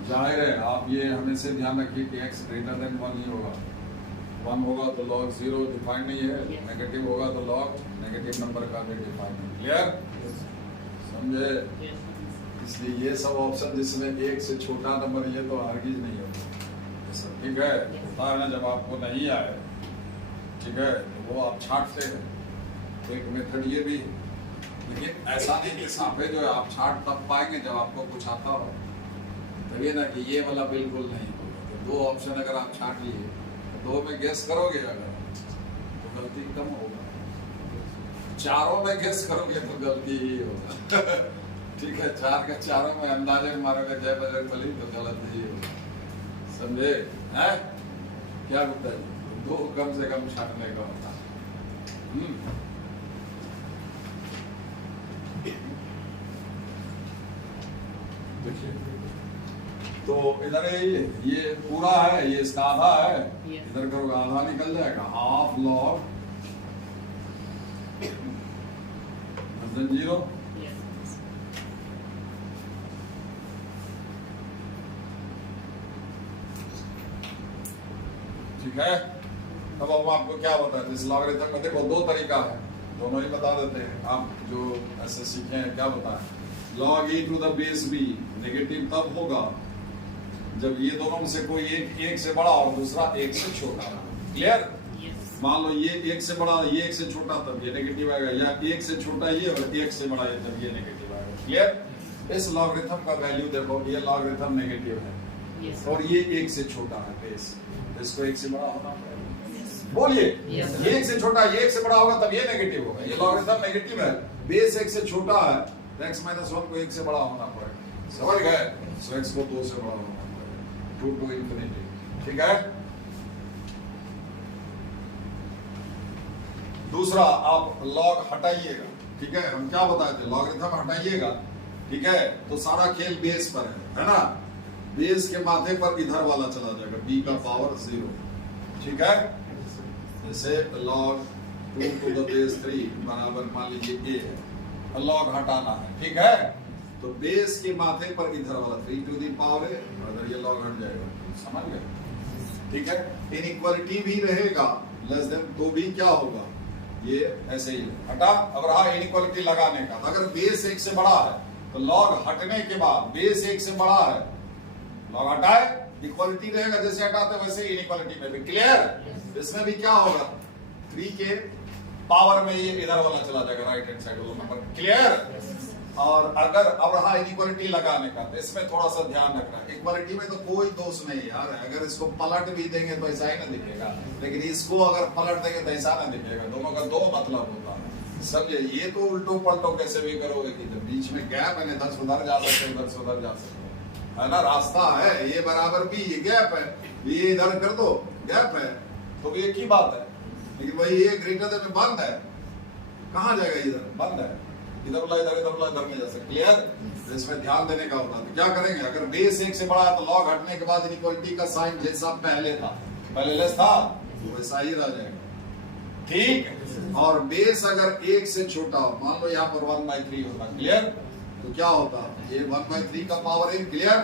जाहिर है आप ये हमेशा ध्यान रखिए कि x ग्रेटर देन 1 ही होगा। 1 होगा तो log 0 डिफाइंड नहीं है, नेगेटिव होगा तो log नेगेटिव नंबर का भी डिफाइंड नहीं। क्लियर? समझे? इसलिए ये सब ऑप्शन जिसमें 1 से छोटा नंबर, ये तो हरगिज नहीं होता। ठीक है, होता है ना जब आपको नहीं आए, ठीक है, तो वो आप छांटते हैं। तो एक मेथड ये भी, लेकिन ऐसा नहीं कि साफे जो है आप छांट तब पाएंगे जब आपको कुछ आता हो। तभी ना कि ये वाला बिल्कुल नहीं होगा, दो ऑप्शन अगर आप छांट लिए, दो में गेस करोगे अगर तो गलती कम होगा, चारों में गेस करोगे तो गलती ही होगा। ठीक है, चार के चारों में अंदाजे मारोगे जय बजरंग बली तो गलत ही होगा, समझे हैं? क्या बोलता है, दो कम से कम छाटने का होता है। देखिए तो इधर ये पूरा है, ये इसका आधा है, इधर करोगे आधा निकल जाएगा, हाफ लॉग 0। ठीक है, अब हम आपको क्या बताते हैं इस लॉगरिथम में। देखो दो तरीका है, दोनों ही बता देते हैं। आप जो ऐसे सीखे हैं क्या बताएं, log e to the base b negative तब होगा जब ये दोनों में से कोई एक से बड़ा और दूसरा एक से छोटा। क्लियर? मान लो ये एक से बड़ा, ये एक से छोटा, तब ये नेगेटिव आएगा, या एक से छोटा ये और एक से बड़ा ये, तब ये नेगेटिव आएगा। क्लियर? इस लॉगरिथम का वैल्यू देखो, ये लॉगरिथम नेगेटिव है और ये एक से छोटा है बेस, इसको एक से बड़ा होना पड़ेगा। बोलिए, ये एक से छोटा, ये एक से बड़ा होगा तब ये नेगेटिव होगा। ये लॉगरिथम नेगेटिव है, बेस एक से छोटा है, x - 1 को एक से बड़ा होना पड़ेगा। समझ गए? सो x को 2 से बड़ा होना पड़ेगा, 2 to infinity। ठीक है, दूसरा आप लॉग हटाइएगा। ठीक है, हम क्या बताए थे, लॉगरिथम हटाइएगा। ठीक है, तो सारा खेल बेस पर है ना, बेस के माथे पर इधर वाला चला जाएगा, b का पावर 0। ठीक है, जैसे log 2 to the base 3 बराबर मान लीजिए a है, log हटाना है। ठीक है, तो बेस के माथे पर इधर वाला 3 to the power a, अगर ये log हट जाएगा, समझ गए? ठीक है, इनइक्वालिटी भी रहेगा लेस देन, तो भी क्या होगा, ये ऐसे ही हटा। अब रहा इनइक्वालिटी लगाने का, अगर बेस एक से बड़ा है तो log हटने के बाद बेस एक से बड़ा है, लॉग हटाए इक्वालिटी रहेगा, जैसे हटाते वैसे ही इनइक्वालिटी में भी। क्लियर? इसमें भी क्या होगा, 3 के पावर में ये इधर वाला चला जाएगा, राइट हैंड साइड वाला नंबर। क्लियर? और अगर अब रहा इनइक्वालिटी लगाने का, तो इसमें थोड़ा सा ध्यान रखना है। इक्वालिटी में तो कोई दोष नहीं यार, अगर इसको पलट भी देंगे तो ऐसा ही ना दिखेगा, लेकिन इसको अगर पलट देंगे तो ऐसा ना दिखेगा। दोनों का दो मतलब होता है, समझे? ये तो उल्टो पलटो कैसे भी करोगे कि जब बीच में गैप है, इधर सुधर जा सकते, इधर सुधर जा सकते है ना, रास्ता है, ये बराबर भी, ये गैप है, ये इधर कर दो, गैप है, तो एक ही बात है। लेकिन वही ये ग्रेटर देन में बंद है, कहाँ जाएगा, इधर बंद है, इधर वाला इधर, इधर वाला इधर नहीं जा सकता। क्लियर? तो इसमें ध्यान देने का होता है। तो क्या करेंगे, अगर बेस एक से बड़ा है तो लॉग हटने के बाद इनइक्वालिटी का साइन जैसा पहले था, पहले लेस था, तो वैसा ही रह जाएगा। ठीक? और बेस अगर एक से छोटा हो, मान लो यहाँ पर 1/3 होता। क्लियर? तो क्या होता, ये 1/3 का पावर इन। क्लियर?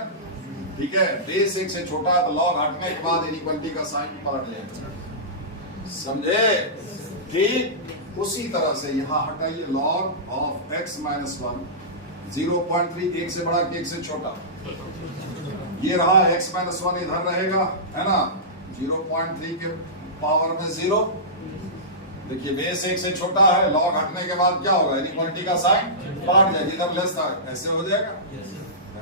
ठीक है, बेस एक से छोटा है तो लॉग हटने के बाद इनइक्वालिटी का साइन पलट लेगा। समझे? ठीक, उसी तरह से यहाँ हटाइए, लॉग ऑफ x - 1 0.3, एक से बड़ा कि एक से छोटा, ये रहा x - 1 इधर रहेगा, है ना, 0.3 के पावर में 0। देखिए बेस एक से छोटा है, लॉग हटने के बाद क्या होगा, इनइक्वालिटी का साइन पलट जाएगा, जिधर लेस था ऐसे हो जाएगा,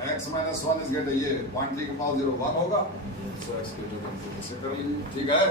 x - 1 इज ग्रेटर, ये 0.3 के पावर 0 1 होगा, सो x के जो ऐसे कर लीजिए। ठीक है,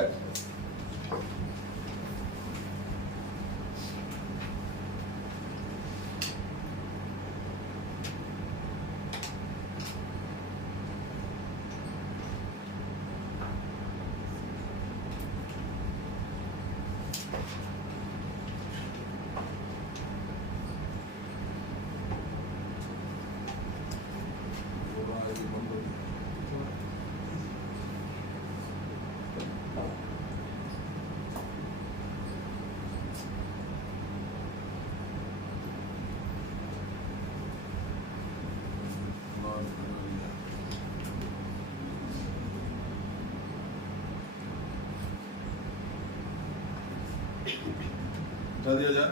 हटा दिया जाए।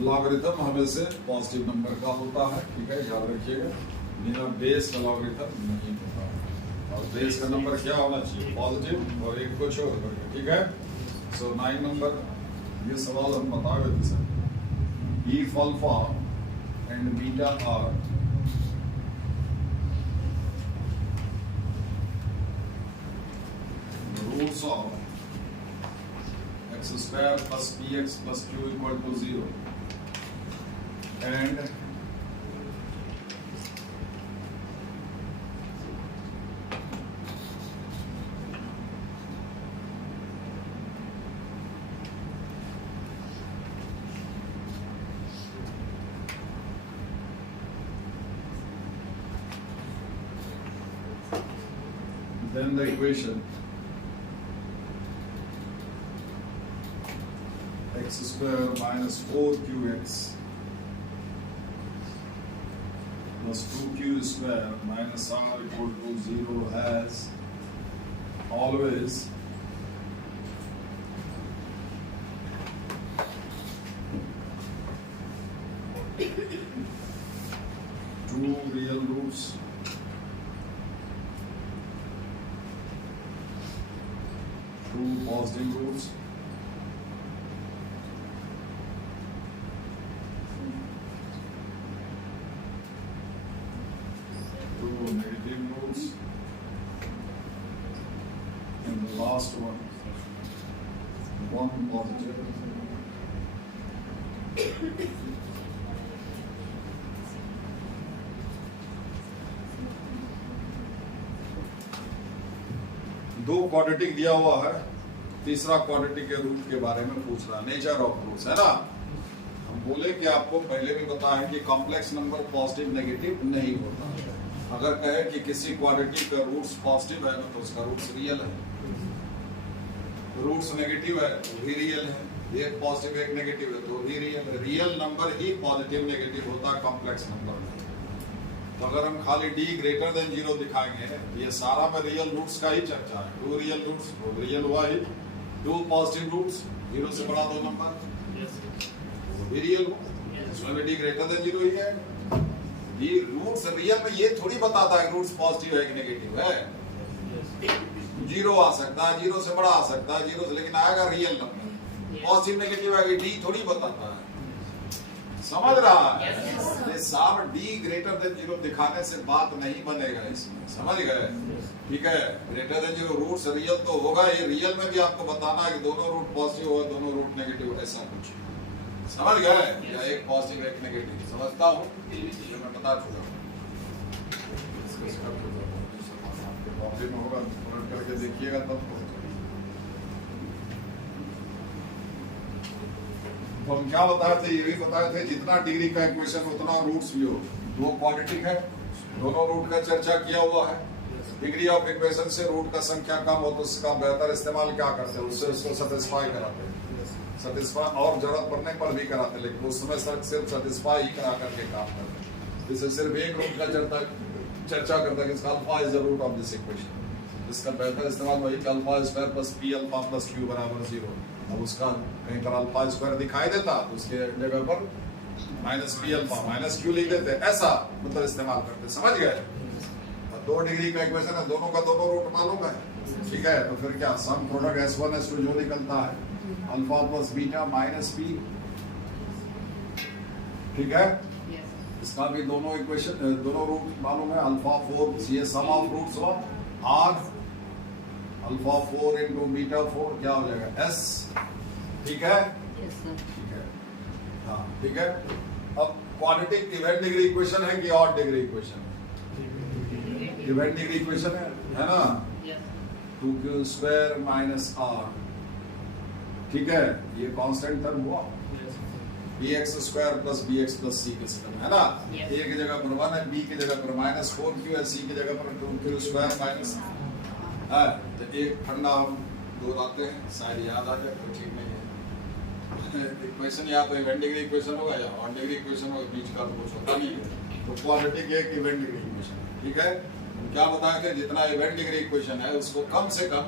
लॉगरिथम हमेशा पॉजिटिव नंबर का होता है। ठीक है, याद रखिएगा, बिना बेस का लॉगरिथम नहीं होता, और बेस का नंबर क्या होना चाहिए, पॉजिटिव, और एक को छोड़ करके। ठीक है, सो 9 नंबर, ये सवाल हम बता रहे थे sir, if alpha and beta are roots of x square plus bx plus q equal to 0 and then the equation x square minus 4qx plus 2q square minus r equal to 0 has always two real roots two positive roots two negative roots and the last one positive दो quadratic दिया हुआ है, तीसरा quadratic के root के बारे में पूछ रहा है, नेचर ऑफ रूट्स है ना। हम बोले कि आपको पहले भी बताया कि कॉम्प्लेक्स नंबर पॉजिटिव नेगेटिव नहीं होता। अगर कहे कि किसी क्वाड्रेटिक का रूट्स पॉजिटिव है तो उसका रूट्स रियल है, रूट्स नेगेटिव है तो भी रियल है, एक पॉजिटिव एक नेगेटिव है तो भी रियल है। रियल नंबर ही पॉजिटिव नेगेटिव होता है कॉम्प्लेक्स नंबर में। तो अगर हम खाली d ग्रेटर देन 0 दिखाएंगे, ये सारा में रियल रूट्स का ही चर्चा है। टू रियल रूट्स तो रियल हुआ ही, टू पॉजिटिव रूट्स 0 से बड़ा दो नंबर वो भी रियल हुआ, इसमें भी d ग्रेटर देन 0 ही है। ये रूट्स रियल में ये थोड़ी बताता है रूट्स पॉजिटिव है कि नेगेटिव है। 0 आ सकता है, 0 से बड़ा आ सकता है, 0 से लेकिन आएगा रियल नंबर। पॉजिटिव नेगेटिव आएगी d थोड़ी बताता है, समझ रहा है? ये साफ d ग्रेटर देन 0 दिखाने से बात नहीं बनेगा इसमें, समझ गए? ठीक है, ग्रेटर देन 0 रूट्स रियल तो होगा, ये रियल में भी आपको बताना है कि दोनों रूट पॉजिटिव हो दोनों रूट नेगेटिव, ऐसा कुछ समझ गए? या एक पॉजिटिव एक नेगेटिव, समझता हूँ ये मैं बता चुका हूँ। आपके में होगा पलट करके देखिएगा तब तो हम क्या बताए थे, ये भी बताए थे जितना डिग्री का इक्वेशन उतना रूट्स भी हो। दो क्वाड्रेटिक है, दोनों रूट का चर्चा किया हुआ है। डिग्री ऑफ इक्वेशन से रूट का संख्या कम हो तो उसका बेहतर इस्तेमाल क्या करते हैं, उससे उसको सेटिस्फाई कराते हैं, सेटिस्फाई और जरूरत पड़ने पर भी कराते हैं, लेकिन उस समय सिर्फ सेटिस्फाई ही करा करके काम करते हैं। इसे सिर्फ एक रूट का चर्चा करता है कि इसका alpha is the root of this equation. इसका बेहतर इस्तेमाल वही alpha square plus p alpha plus q बराबर 0। अब उसका कहीं पर अल्फा स्क्वायर दिखाई देता तो उसके जगह पर minus P alpha minus Q लिख देते, ऐसा मतलब इस्तेमाल करते, समझ गए? दो डिग्री का इक्वेशन है, दोनों का दोनों रूट मालूम है, ठीक है? तो फिर क्या सम प्रोडक्ट S1 S2 जो निकलता है alpha plus beta minus P, ठीक है? इसका भी दोनों इक्वेशन दोनों रूट मालूम है। अल्फा 4 ये सम ऑफ रूट्स हुआ R, अल्फा 4 इंटू बीटा 4 क्या हो जाएगा S, ठीक है? ठीक है, हाँ ठीक है। अब क्वाड्रेटिक इवेंट डिग्री इक्वेशन है कि odd degree equation? Event degree equation है ना? 2q स्क्वायर माइनस r, ठीक है? ये कांस्टेंट टर्म हुआ, bx square plus bx plus c का टर्म है ना? a की जगह पर 1 है, b की जगह पर माइनस 4q है, c की जगह पर 2q स्क्वायर माइनस है। तो एक फंडा हम दोहराते हैं, शायद याद आ जाए, तो ठीक नहीं है। इक्वेशन या तो इवेंट डिग्री इक्वेशन होगा या ऑड डिग्री इक्वेशन होगा, बीच का तो कुछ होता नहीं है। तो क्वाड्रेटिक एक इवेंट डिग्री इक्वेशन, ठीक है? हम क्या बताए थे, जितना इवेंट डिग्री इक्वेशन है उसको कम से कम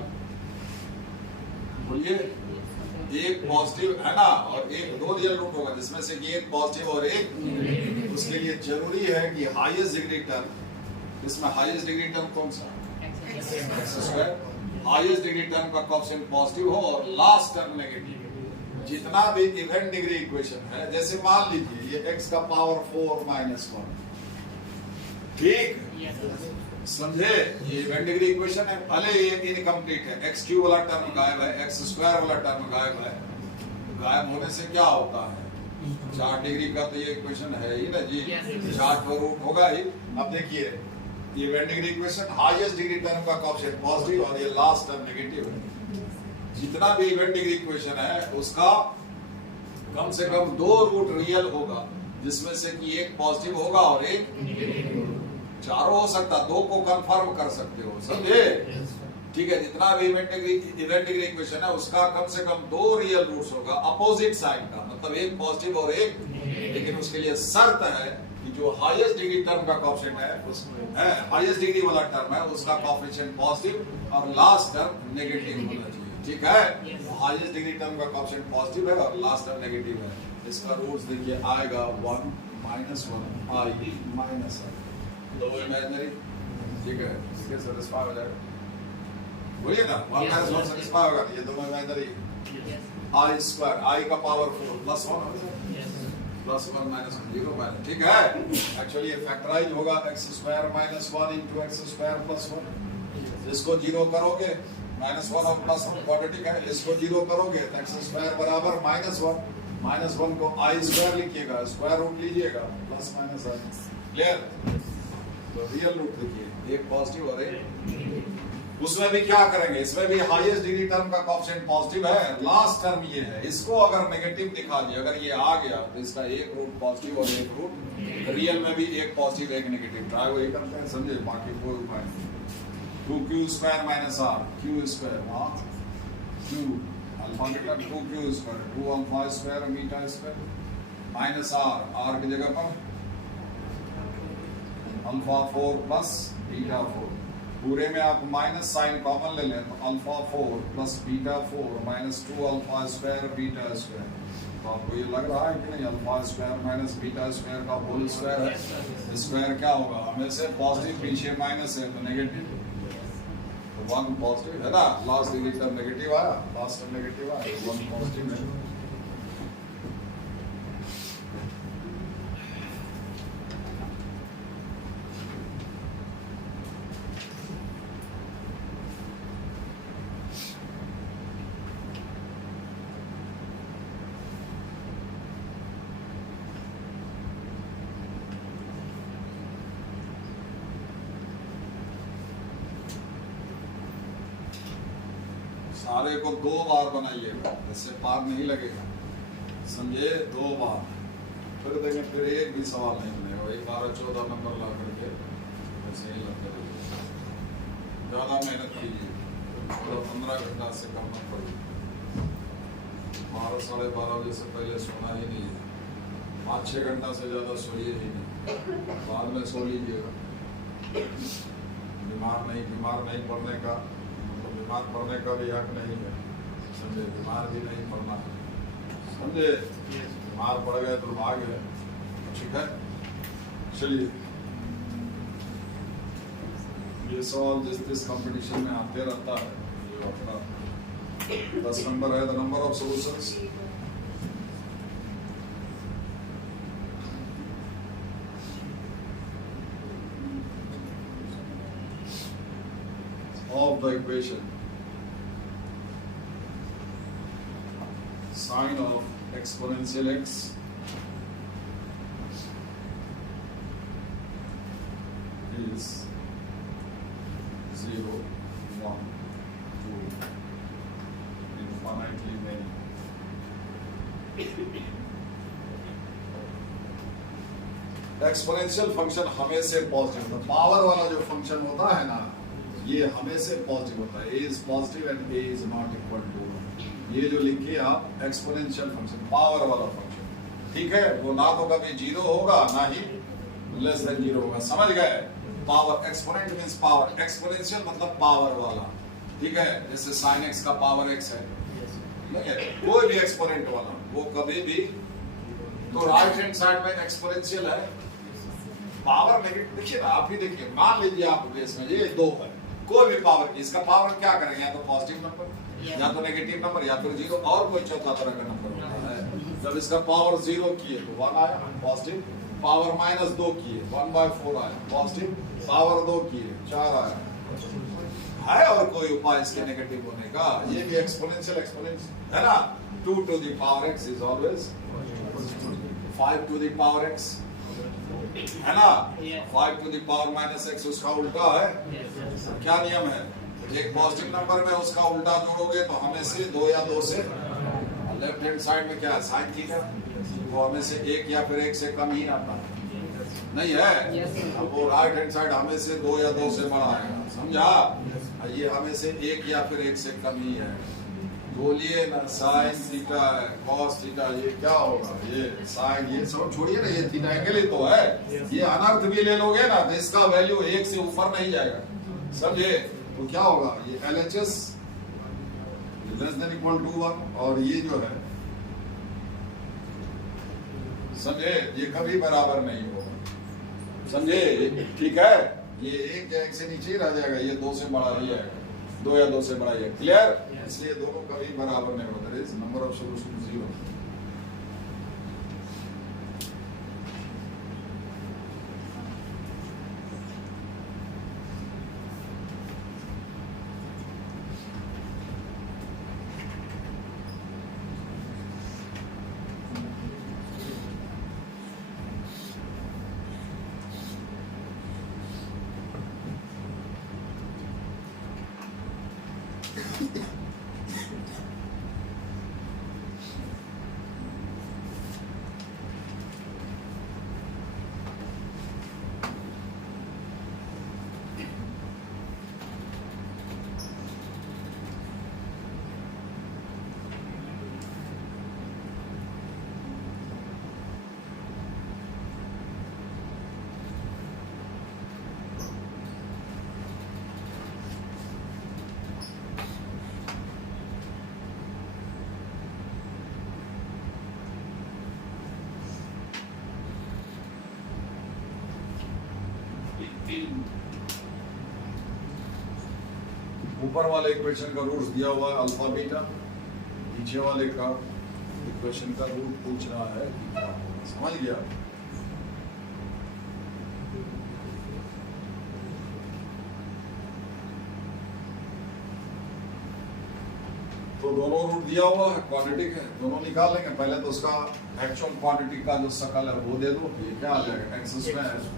बोलिए एक पॉजिटिव है ना, और एक दो रियल रूट होगा जिसमें से कि एक पॉजिटिव और एक, उसके लिए जरूरी है कि हाईएस्ट डिग्री टर्म, इसमें हाईएस्ट डिग्री टर्म कौन सा, हाईएस्ट डिग्री टर्म का कोएफिशिएंट पॉजिटिव हो और लास्ट टर्म नेगेटिव। जितना भी इवेंट डिग्री इक्वेशन है, जैसे मान लीजिए ये x का पावर 4 माइनस 1, ठीक? समझे? ये इवेंट डिग्री इक्वेशन है, भले ये इनकम्प्लीट है, एक्स क्यूब वाला टर्म गायब है, एक्स स्क्वायर वाला टर्म गायब है। गायब होने से क्या होता है? 4 डिग्री का तो ये इक्वेशन है ही ना जी, 4 पर रूट होगा ही। अब देखिए event degree equation, highest degree term का कोएफिशिएंट पॉजिटिव और ये लास्ट टर्म नेगेटिव है। जितना भी इवेंट डिग्री इक्वेशन है उसका कम से कम 2 रूट रियल होगा, जिसमें से कि एक पॉजिटिव होगा और एक चारों हो सकता, 2 को कंफर्म कर सकते हो, समझे? ठीक है, जितना भी इवेंट डिग्री इक्वेशन है उसका कम से कम 2 रियल रूट्स होगा अपोजिट साइन का, मतलब एक पॉजिटिव और एक, लेकिन उसके लिए शर्त है कि जो हाईएस्ट डिग्री टर्म का कोएफिशिएंट है उसमें है, हाईएस्ट डिग्री वाला टर्म है उसका कोएफिशिएंट पॉजिटिव और लास्ट टर्म नेगेटिव होना चाहिए। ठीक है, तो हाईएस्ट डिग्री टर्म का कोएफिशिएंट पॉजिटिव है और लास्ट टर्म नेगेटिव है। इसका रूट्स देखिए आएगा 1 -1 i माइनस i, दो इमेजिनरी। ठीक है, इसके सैटिस्फाई हो जाएगा, बोलिए ना, 1 -1 सैटिस्फाई होगा, ये दोनों इमेजिनरी। i स्क्वायर, i का पावर 4 प्लस 1 +1 -1 0 माइनस। ठीक है, एक्चुअली ये फैक्टराइज होगा x square -1 into x square +1। इसको 0 करोगे -1 और +1 क्वाड्रेटिक है, इसको 0 करोगे तो x स्क्वायर बराबर -1 को i स्क्वायर लिखिएगा, स्क्वायर रूट लीजिएगा प्लस माइनस i। क्लियर? तो रियल रूट देखिए, एक पॉजिटिव और एक, उसमें भी क्या करेंगे, इसमें भी हाईएस्ट डिग्री टर्म का कोएफिशिएंट पॉजिटिव है, लास्ट टर्म ये है, इसको अगर नेगेटिव दिखा दिया, अगर ये आ गया तो इसका एक रूट पॉजिटिव और एक रूट रियल में भी एक पॉजिटिव एक नेगेटिव, ट्राई वही करते हैं, समझे? बाकी कोई उपाय नहीं। 2q square minus r, q square q alpha beta 2q square 2 alpha square beta square minus r की जगह पर अल्फा 4 प्लस बीटा 4, पूरे में आप माइनस साइन कॉमन ले लें तो alpha 4 plus beta 4 minus 2 alpha square beta square. तो आपको ये लग रहा है कि नहीं, alpha square minus beta square का होल स्क्वायर है, स्क्वायर क्या होगा, हमें से पॉजिटिव पीछे माइनस है तो नेगेटिव, तो 1 पॉजिटिव है ना, लास्ट डिग्री टर्म नेगेटिव आया, लास्ट टर्म नेगेटिव आया, 1 पॉजिटिव है। सारे को 2 बार बनाइएगा, इससे पार नहीं लगेगा, समझे? 2 बार, फिर देखें, फिर एक भी सवाल नहीं बनेगा, वही 12-14 नंबर ला करके ऐसे ही लगते रहिए। ज़्यादा मेहनत कीजिए, पूरा 15 घंटा से कम न पड़िए, 12-12:30 बजे से पहले सोना ही नहीं है, 5-6 घंटा से ज़्यादा सोइए ही नहीं, बाद में सो लीजिएगा। बीमार नहीं पड़ने का, बीमार पड़ने का भी हक नहीं है, समझे? बीमार भी नहीं पड़ना है, समझे? बीमार पड़ गए दुर्भाग्य है। ठीक है, चलिए, ये सवाल जिस कंपटीशन में आते रहता है, ये अपना 10 नंबर है, the number of solutions. of the equation sine of exponential x is 0, 1, 2, infinitely many. Exponential function हमेशा पॉजिटिव होता है, पावर वाला जो फंक्शन होता है ना, ये हमेशा पॉजिटिव होता है, a is positive and a is not equal to, ये जो लिखिए आप एक्सपोनेंशियल फंक्शन, पावर वाला फंक्शन, ठीक है? वो ना तो कभी 0 होगा ना ही लेस देन 0 होगा, समझ गए? Power, exponent means power, exponential मतलब पावर वाला, ठीक है? जैसे sin x का पावर x है, नहीं है? कोई भी एक्सपोनेंट वाला वो कभी भी, तो राइट हैंड साइड में एक्सपोनेंशियल है, पावर नेगेटिव। देखिए ना, आप ही देखिए, मान लीजिए आप बेस में ये 2 है, कोई भी पावर की, इसका पावर क्या करेंगे, या तो पॉजिटिव नंबर या तो नेगेटिव नंबर या फिर 0, और कोई चौथा तरह का नंबर होता है, जब इसका पावर 0 किए तो 1 आया पॉजिटिव, पावर -2 किए 1/4 आया पॉजिटिव, पावर 2 किए 4 आया। है और कोई उपाय इसके नेगेटिव होने का? ये भी एक्सपोनेंशियल है ना। 2 to the power x is always 5 to the power x है ना। 5 to the power -x उसका उल्टा है। क्या नियम है? एक पॉजिटिव नंबर में उसका उल्टा जोड़ोगे तो हमें से 2 या 2 से, लेफ्ट हैंड साइड में क्या है साइन थीटा, वो हमें से 1 या फिर 1 से कम ही आता है नहीं है। अब वो राइट हैंड साइड हमें से 2 या 2 से बड़ा आएगा, समझा? ये हमें से 1 या फिर 1 से कम ही है। बोलिए ना, साइन थीटा है कॉस थीटा, ये क्या होगा? ये साइन, ये सब छोड़िए ना, ये थीटा एंगल ही तो है। ये अनर्थ भी ले लोगे ना तो इसका वैल्यू 1 से ऊपर नहीं जाएगा, समझे? तो क्या होगा? ये LHS less than equal to 1, और ये जो है समझे, ये कभी बराबर नहीं होगा, समझे? ठीक है, ये 1 से नीचे ही रह जाएगा, ये 2 से बड़ा ही आएगा, 2 या 2 से बड़ा ही है। क्लियर? इसलिए दोनों कभी बराबर नहीं होता। Is number of solution 0। ऊपर वाले इक्वेशन का रूट दिया हुआ है अल्फा बीटा, नीचे वाले का इक्वेशन का रूट पूछ रहा है कि क्या होगा, समझ गया? तो दोनों रूट दिया हुआ है, क्वाड्रेटिक है, दोनों निकाल लेंगे। पहले तो उसका एक्चुअल क्वाड्रेटिक का जो शकल है वो दे दो। ये क्या आ जाएगा? x square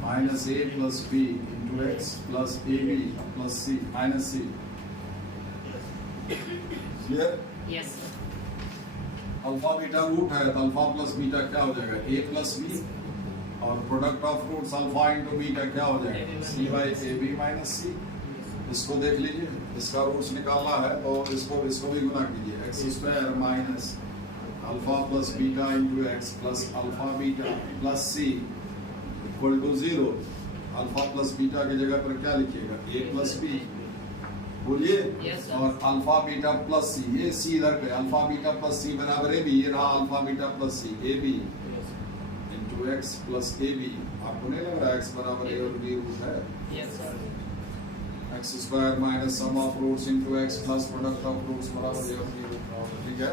minus a plus b into x plus a b plus c minus c. Clear? Yes. Alpha beta root है तो अल्फा प्लस बीटा क्या हो जाएगा? a प्लस b, और product of roots alpha into beta क्या हो जाएगा? c by a b minus c. इसको देख लीजिए, इसका रूट्स निकालना है तो इसको भी गुना कीजिए। X square minus alpha plus beta into x plus alpha beta plus c equal to 0। Alpha plus beta की जगह पर क्या लिखिएगा? a प्लस बी, बोलिए। yes, और अल्फा बीटा प्लस सी, ये सी इधर पे, अल्फा बीटा प्लस सी बराबर ए बी, ये रहा alpha beta plus c, a b into x plus a b. आपको नहीं लग रहा एक्स बराबर ए और बी रूट है? Yes sir. X square minus sum of roots into x plus product of roots बराबर ए और बी रूट होगा, ठीक है?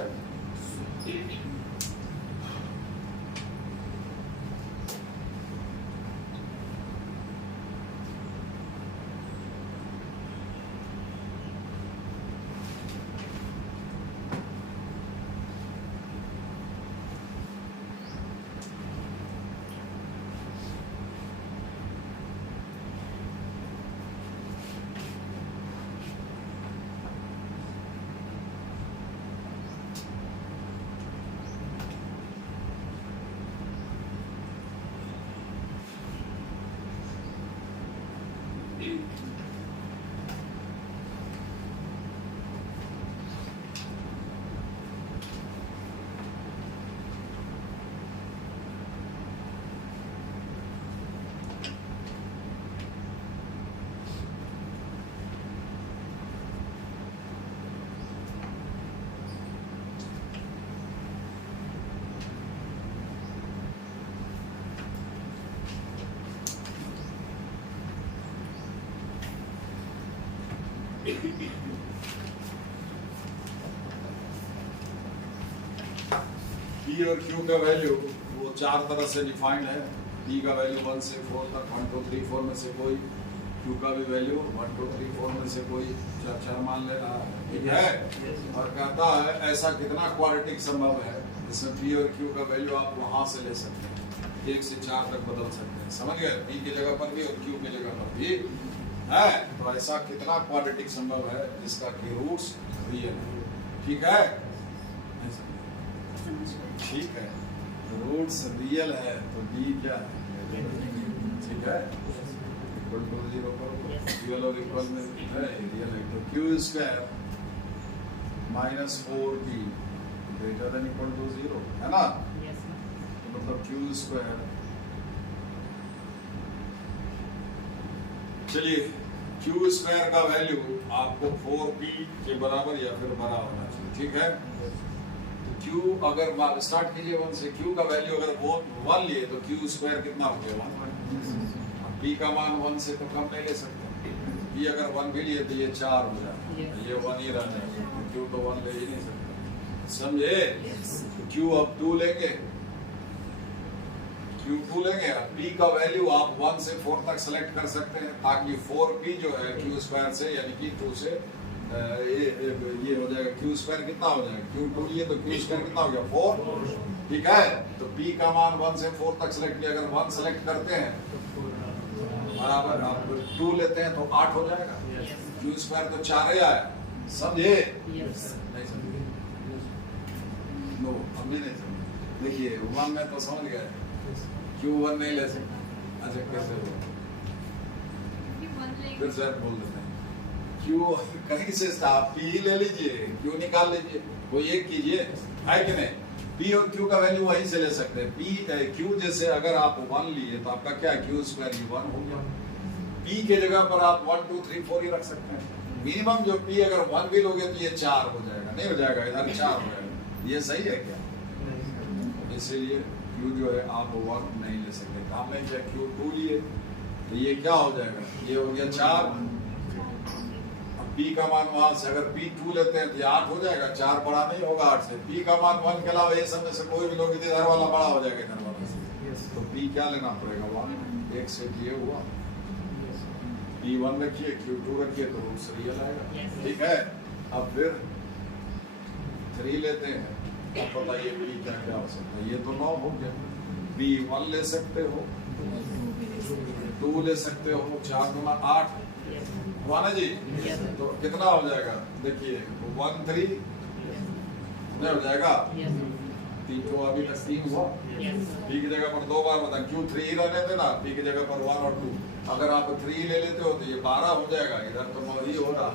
पी और क्यू का वैल्यू वो चार तरह से डिफाइंड है। पी का वैल्यू 1 से 4 तक, 1 2 3 4 में से कोई, क्यू का भी वैल्यू 1 2 3 4 में से कोई चार मान लेना, ठीक है। और कहता है ऐसा कितना क्वाड्रेटिक संभव है जिसमें पी और क्यू का वैल्यू आप वहां से ले सकते हैं, 1 से 4 तक बदल सकते हैं, समझ गए। पी की जगह पर भी और क्यू की जगह पर भी है। तो ऐसा कितना क्वाड्रेटिक संभव है जिसका कि रूट्स रियल है, ठीक है। ठीक है, रूट्स रियल है तो डी क्या है, ठीक है। इक्वल टू 0 पर रियल और इक्वल में है, रियल है तो q square minus 4p greater than equal to 0 है ना। तो मतलब क्यू स्क्वायर, चलिए क्यू स्क्वायर का वैल्यू आपको 4p के बराबर या फिर बड़ा होना चाहिए, ठीक है। Q अगर स्टार्ट कीजिए 1 से, Q का वैल्यू अगर वो 1 लिए तो Q स्क्वायर कितना हो गया 1। P का मान 1 से तो कम नहीं ले सकते, P अगर 1 भी लिए तो ये 4 हो जाए, ये 1 ही रह जाएगा, Q तो 1 ले ही नहीं सकते, समझे। Q अब 2 लेंगे, Q 2 लेंगे, P का वैल्यू आप 1 से 4 तक सेलेक्ट कर सकते हैं ताकि 4p जो है Q स्क्वायर से यानी कि 2 से ये हो जाएगा। क्यू स्क्वायर कितना हो जाएगा, क्यू 2 लिए तो क्यू स्क्वायर कितना हो गया 4, ठीक है। तो पी का मान 1 से 4 तक सेलेक्ट किया, अगर 1 सेलेक्ट करते हैं बराबर आप 2 लेते हैं तो 8 हो जाएगा, क्यू स्क्वायर तो 4 ही आया, समझे। नहीं समझे, नो हमने नहीं समझे। देखिए 1 में तो समझ गए, क्यू 1 नहीं ले सकते, अच्छा कैसे हो, फिर से बोल देते हैं क्यू कहीं से पी ले लीजिए, क्यू निकाल लीजिए, कोई एक कीजिए, है कि नहीं। पी और क्यू का वैल्यू वहीं से ले सकते हैं। पी क्यू जैसे अगर आप 1 लिए तो आपका क्या क्यू स्क्वायर 1 हो गया। पी के जगह पर आप 1 2 3 4 ही रख सकते हैं। मिनिमम जो पी अगर 1 भी लोगे तो ये 4 हो जाएगा, नहीं हो जाएगा, इधर 4 हो जाएगा, ये सही है क्या। इसीलिए क्यू जो है आप 1 नहीं ले सकते, काम नहीं किया क्यू 2 लिए तो ये क्या हो जाएगा, ये हो गया 4। P का मान वहां से अगर P 2 लेते हैं तो ये 8 हो जाएगा, 4 बड़ा नहीं होगा 8 से। P का मान 1 के अलावा ये सब में से कोई भी लोग इधर वाला बड़ा हो जाएगा इधर वाला से, तो P क्या लेना पड़ेगा 1, एक से ये हुआ, P 1 रखिए, Q 2 रखिए तो रूट्स रियल आएगा, ठीक है। अब फिर 3 लेते हैं, अब बताइए P क्या क्या हो सकता है, ये तो 9 हो गया। P 1 ले सकते हो, 2 ले सकते हो, 4 गुना 8 हुआ ना जी, तो कितना हो जाएगा देखिए 1 3 नहीं हो जाएगा, 3 तो अभी तक 3 हुआ। P की जगह पर 2 बार बता, Q 3 ही रहने देना, P की जगह पर 1 और 2, अगर आप 3 ले लेते हो तो ये 12 हो जाएगा, इधर तो 9 ही हो रहा।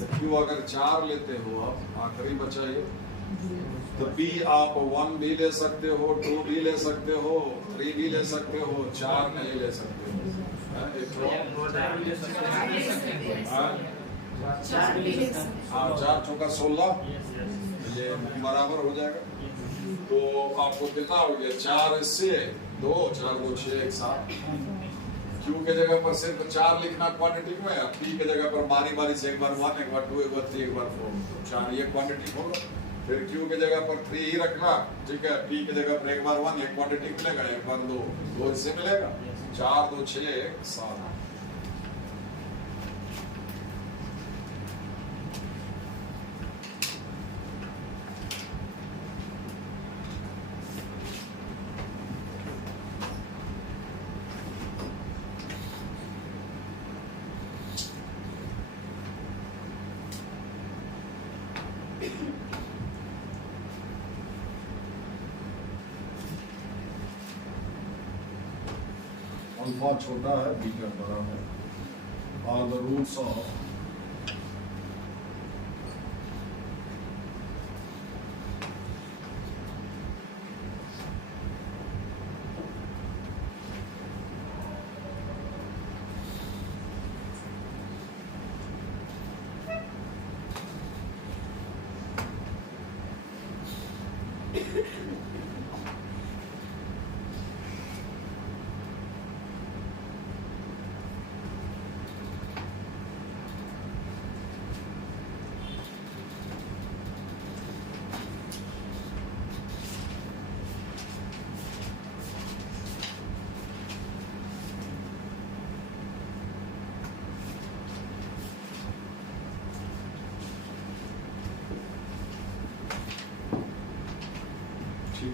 तो Q अगर 4 लेते हो, अब आखिरी बचा ये, तो P आप 1 भी ले सकते हो, 2 भी ले सकते हो, 3 भी ले सकते हो, 4 नहीं ले सकते हो। हाँ 4 चौका 16, ये बराबर हो जाएगा। तो आपको कितना हो गया 4 इससे 2, 4 2 6 1 7। Q के जगह पर सिर्फ 4 लिखना क्वांटिटी में, P के जगह पर बारी बारी से एक बार 1 एक बार 2 एक बार 3 एक बार 4, तो 4 ये क्वांटिटी होगा। फिर Q के जगह पर 3 ही रखना, ठीक है। P के जगह पर एक बार 1 एक क्वांटिटी मिलेगा, एक बार 2 2 इससे मिलेगा, 4 2 6 1 7। अल्फा छोटा है, बीटा बड़ा है, और द रूट्स ऑफ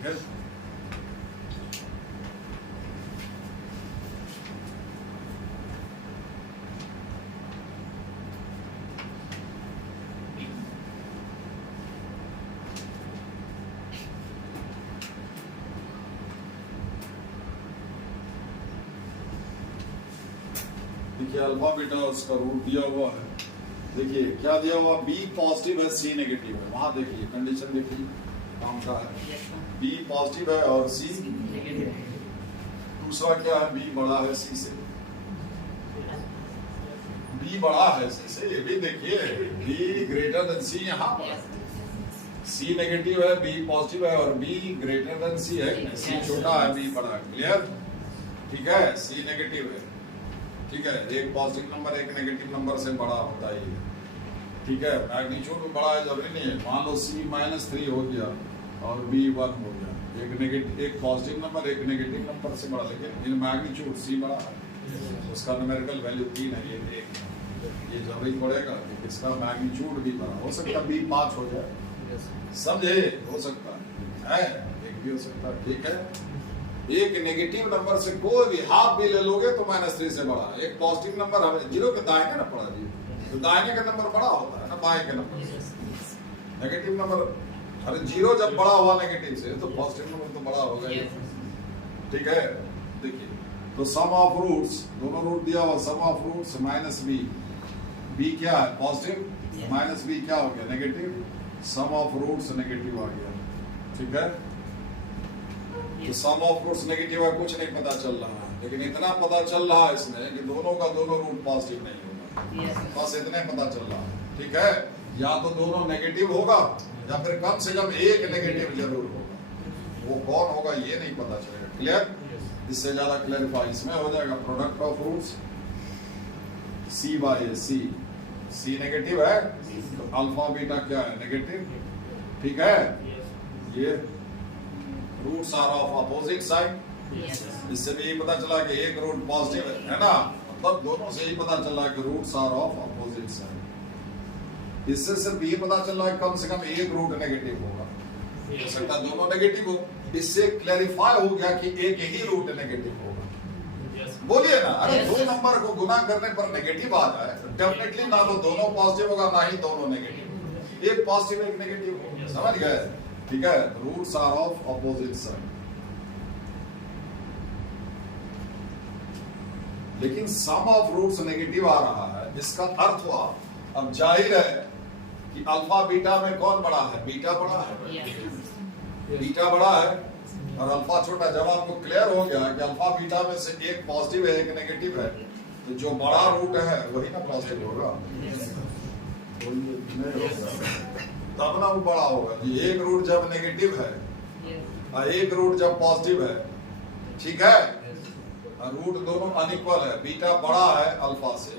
ठीक है। देखिए अल्फा बीटा उसका रूट दिया हुआ है। देखिए क्या दिया हुआ, बी पॉजिटिव है सी नेगेटिव है। वहां देखिए कंडीशन देखिए कौन सा है, बी पॉजिटिव है और सी नेगेटिव है। दूसरा क्या है, बी बड़ा है सी से, बी बड़ा है सी से। ये भी देखिए बी ग्रेटर देन सी, यहाँ पर सी नेगेटिव है, बी पॉजिटिव है और बी ग्रेटर देन सी है। सी छोटा है, बी बड़ा है। क्लियर? ठीक है, सी नेगेटिव है। ठीक है, एक पॉजिटिव नंबर एक नेगेटिव नंबर से बड़ा होता है ये। ठीक है, मैग्नीट्यूड में बड़ा है जरूरी नहीं है। मान लो सी -3 हो गया और बी 1 हो गया, एक पॉजिटिव नंबर एक नेगेटिव नंबर से बड़ा, लेकिन इन मैग्नीट्यूड सी बड़ा है, उसका न्यूमेरिकल वैल्यू 3 है, ये 1। ये जरूरी पड़ेगा कि इसका मैग्नीट्यूड भी बड़ा हो सकता है, बी 5 हो जाए, समझे? हो सकता है, एक भी हो सकता है। ठीक है, एक नेगेटिव नंबर से कोई भी हाफ भी ले लोगे तो -3 से बड़ा। एक पॉजिटिव नंबर हमें जीरो के दाहिने ना पड़ा जी, तो दाहिने का नंबर बड़ा होता है ना बाएं के नंबर से। नेगेटिव नंबर, अरे जीरो जब बड़ा हुआ नेगेटिव से तो पॉजिटिव नंबर तो बड़ा होगा ही। ठीक है, देखिए तो सम ऑफ रूट्स, दोनों रूट दिया हुआ, sum of roots -b, b क्या है पॉजिटिव, -b क्या हो गया negative, sum of roots negative आ गया। ठीक है, तो सम ऑफ रूट्स नेगेटिव है, कुछ नहीं पता चल रहा है, लेकिन इतना पता चल रहा है इसमें कि दोनों का दोनों रूट पॉजिटिव नहीं होगा। बस इतने पता चल रहा है। ठीक है, या तो दोनों नेगेटिव होगा या फिर कम से कम एक नेगेटिव जरूर होगा। वो कौन होगा ये नहीं पता चलेगा। क्लियर? इससे ज्यादा क्लैरिफाई इसमें हो जाएगा। Product of roots c by c, c negative है तो अल्फा बीटा क्या है नेगेटिव। ठीक है, ये roots are of opposite side. इससे भी पता चला कि एक रूट पॉजिटिव है ना, मतलब दोनों से ही पता चला कि roots are of opposite side. इससे सिर्फ ये पता चल रहा है कम से कम एक रूट नेगेटिव होगा, हो सकता है दोनों नेगेटिव हो। इससे क्लैरिफाई हो गया कि एक ही रूट नेगेटिव होगा। बोलिए ना, अरे दो नंबर को गुना करने पर नेगेटिव आ जाए तो डेफिनेटली ना तो दोनों पॉजिटिव होगा ना ही दोनों नेगेटिव, एक पॉजिटिव एक नेगेटिव होगा। समझ गए? ठीक है, roots are of opposite side. लेकिन सम ऑफ रूट्स नेगेटिव आ रहा है, इसका अर्थ हुआ अब जाहिर है कि अल्फा बीटा में कौन बड़ा है, बीटा बड़ा है। बीटा बड़ा है और अल्फा छोटा। जब आपको क्लियर हो गया कि अल्फा बीटा में से एक पॉजिटिव है एक नेगेटिव है, तो जो बड़ा रूट है वही ना पॉजिटिव होगा, तब ना वो बड़ा होगा। एक रूट जब नेगेटिव है और एक रूट जब पॉजिटिव है, ठीक है, रूट दोनों अनइक्वल है, बीटा बड़ा है अल्फा से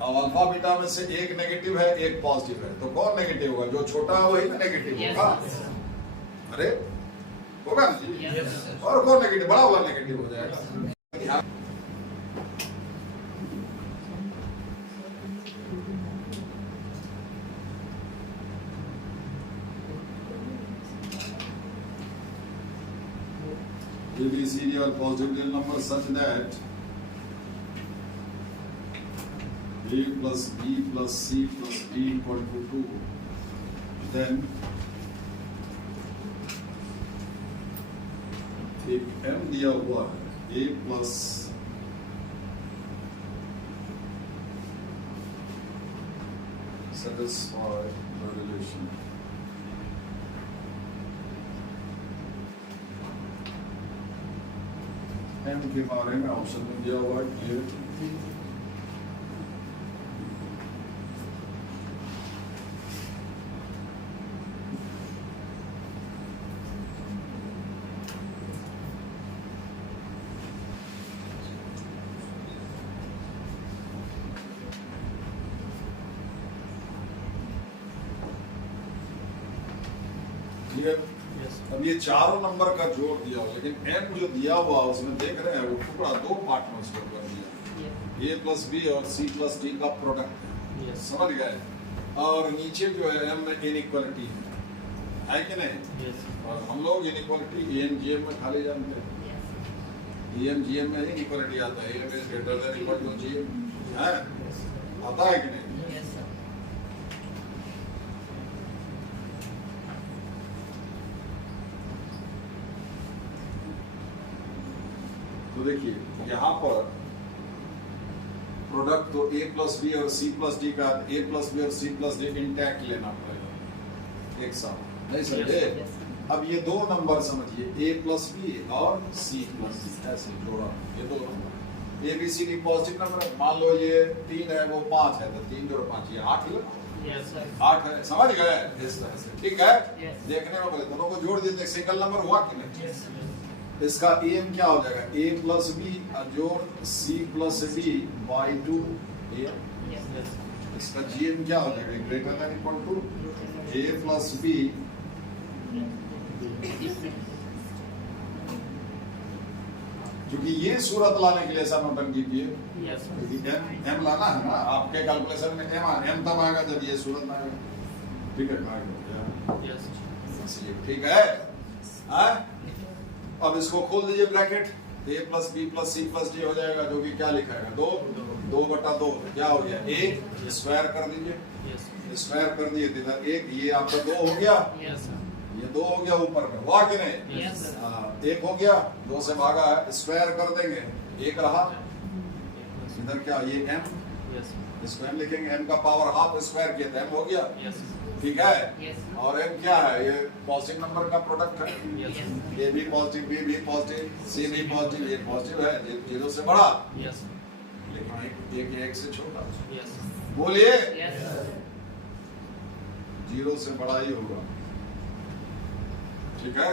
और अल्फा बीटा में से एक नेगेटिव है एक पॉजिटिव है, तो कौन नेगेटिव होगा? जो छोटा है वही ना नेगेटिव होगा। अरे होगा ना जी, और कौन नेगेटिव? बड़ा वाला नेगेटिव हो जाएगा। ABCD or positive real number such that A plus B plus C plus D equal to 2, then एक M दिया हुआ है, A plus satisfy the relation. M के बारे में ऑप्शन में दिया हुआ है क्लियर। अब ये चारों नंबर का जोड़ दिया हुआ, लेकिन n जो दिया हुआ उसमें देख रहे हैं वो टुकड़ा दो पार्ट में उसको कर दिया, A प्लस बी और C प्लस डी का प्रोडक्ट है। समझ गए? और नीचे जो है m में इनइक्वालिटी है, है कि नहीं? Yes. और हम लोग इनइक्वालिटी EM/GM में खाली जानते हैं। EM/GM में ही इनइक्वालिटी आता है, EM is greater than equal to GM, है? आता है कि नहीं? Yes, sir. तो देखिए यहाँ पर प्रोडक्ट तो A प्लस बी और C प्लस डी का A प्लस बी और C प्लस डी इंटैक्ट लेना पड़ेगा एक साथ, नहीं समझे? Yes, sir. अब ये दो नंबर समझिए, A प्लस बी और C प्लस डी, ऐसे जोड़ा, ये दो number A B C D positive number है। मान लो ये 3 है वो 5 है, तो 3 जोड़ 5 ये 8 है। Yes, sir. 8 है, समझ गए? इस तरह से ठीक है। Yes. देखने में बोले दोनों को जोड़ दीजिए, सिंगल नंबर हुआ कि नहीं? Yes, sir. इसका EM क्या हो जाएगा? A प्लस बी जोड़ C plus b by 2 AM। Yes, Yes. इसका GM क्या हो जाएगा? Greater than equal to A plus b क्योंकि ये सूरत लाने के लिए ऐसा नोटंकी किए, Yes, sir. क्योंकि M लाना है ना आपके कैलकुलेशन में, M तब आएगा जब ये सूरत में आएगा। ठीक है, कहाँ गया? Yes. इसलिए ठीक है, हाँ? अब इसको खोल दीजिए bracket, A plus b plus C plus d हो जाएगा, जो कि क्या लिखा है? 2/2 क्या हो गया? A स्क्वायर कर दीजिए, Yes. स्क्वायर कर दिए तो इधर 1, ये आपका 2 हो गया, Yes, sir. ये 2 हो गया ऊपर में, हुआ कि नहीं? Yes, sir. हाँ, 1 हो गया, 2 से भागा है, स्क्वायर कर देंगे, 1 रहा, इधर क्या ये M, Yes. इसको M लिखेंगे, M का पावर हाफ स्क्वायर किया था, M हो गया, Yes. ठीक है? Yes. और M क्या है? ये पॉजिटिव नंबर का प्रोडक्ट है, Yes. A भी पॉजिटिव, B भी पॉजिटिव, C भी पॉजिटिव, ये पॉजिटिव है, ये 0 से बड़ा, Yes. लेकिन 1 से छोटा। Yes. बोलिए, Yes, sir. 0 से बड़ा ही होगा, ठीक है?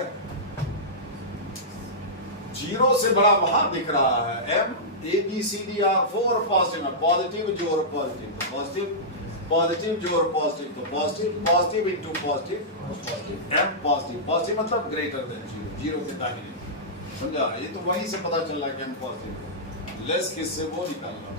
0 से बड़ा वहां दिख रहा है, M A B C D are 4 positive है, पॉजिटिव जोड़ पॉजिटिव, तो पॉजिटिव पॉजिटिव जोड़ पॉजिटिव, तो positive positive into positive positive, M positive, positive मतलब ग्रेटर देन 0 के दाहिने, समझा? ये तो वहीं से पता चल रहा है कि M पॉजिटिव है, लेस किससे वो निकालना है।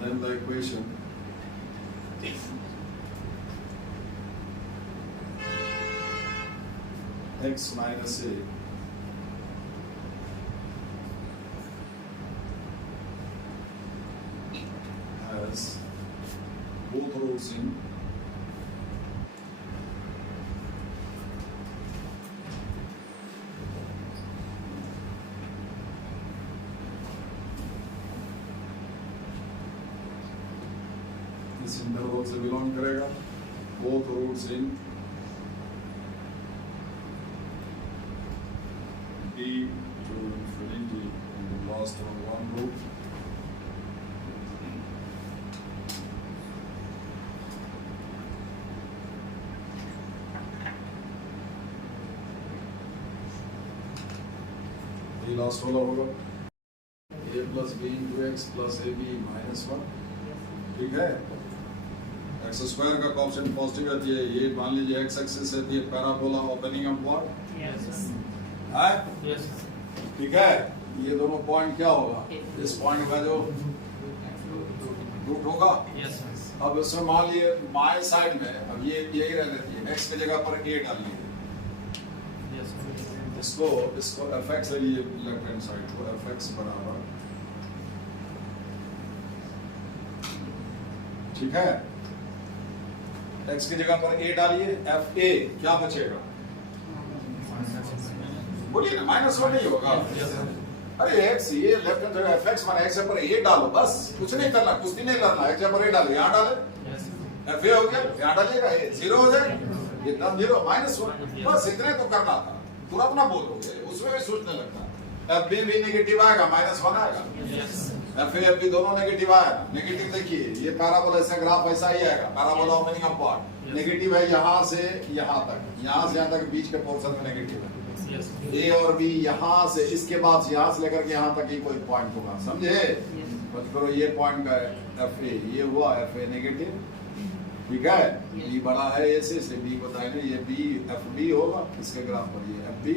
Then the equation x minus a has both rows in इस इंटरवल से बिलोंग करेगा, both roots in d to infinity and the last one root ये लास्ट वाला होगा a plus b into x plus ab minus 1, ठीक है? X square का coefficient positive रहती है, ये मान लीजिए एक्स एक्सिस रहती है parabola opening up point, Yes, sir. है? Yes. ठीक है? ये दोनों पॉइंट क्या होगा? इस पॉइंट का जो रूट होगा, Yes. अब इसमें मान लिए माय साइड में, अब ये यही रह जाती है, एक्स की जगह पर a डालिए, Yes. इसको fx है, ये लेफ्ट हैंड साइड को fx बराबर, ठीक है? x की जगह पर a डालिए, fa क्या बचेगा? बोलिए ना, -1 नहीं होगा। Yes. अरे x ये लेफ्ट हैंड साइड fx माने x पर a डालो, बस कुछ नहीं करना, कुछ नहीं करना, x पर a डालो, यहाँ डाले, Yes. fa हो गया, यहाँ डालिएगा, 0 हो जाए, ये टर्म 0 -1, बस इतने तो करना था, तुरंत ना बोलोगे, उसमें भी सोचने लगता है। अब b भी नेगेटिव आएगा, -1 आएगा, Yes. F a f b दोनों नेगेटिव आया। नेगेटिव देखिए ये पैराबोला ऐसा ग्राफ ऐसा ही आएगा, parabola opening up part negative है यहाँ से यहाँ तक, यहाँ से यहाँ तक बीच के पोर्शन में नेगेटिव है। ए और बी यहाँ से इसके बाद यहाँ से लेकर के यहाँ तक ही कोई पॉइंट होगा, समझे? मत करो ये पॉइंट का एफ ए, ये हुआ एफ ए नेगेटिव, ठीक है? बी बड़ा है ए से बी बताएंगे, ये बी एफ बी होगा इसके ग्राफ पर, ये एफ बी,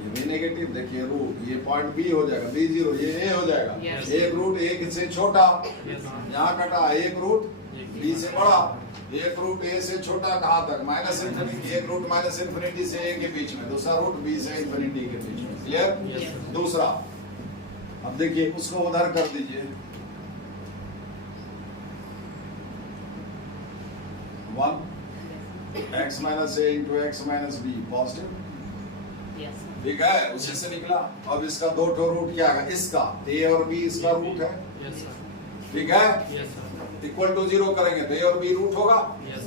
ये भी नेगेटिव। देखिए रूट ये पॉइंट बी हो जाएगा, बी जीरो, ये ए हो जाएगा। एक रूट एक से छोटा यहाँ कटा, एक रूट बी से बड़ा, एक रूट ए से छोटा कहाँ तक, माइनस इन्फिनिटी, एक रूट माइनस इन्फिनिटी से ए के बीच में, दूसरा रूट बी से इन्फिनिटी के बीच में। क्लियर? दूसरा अब देखिए उसको उधर कर दीजिए, 1 x minus a into x minus b positive, ठीक है? उसी से निकला। अब इसका दो ठो रूट क्या है, इसका ए और बी इसका रूट है, ठीक है? इक्वल टू 0 करेंगे तो ए और बी रूट होगा।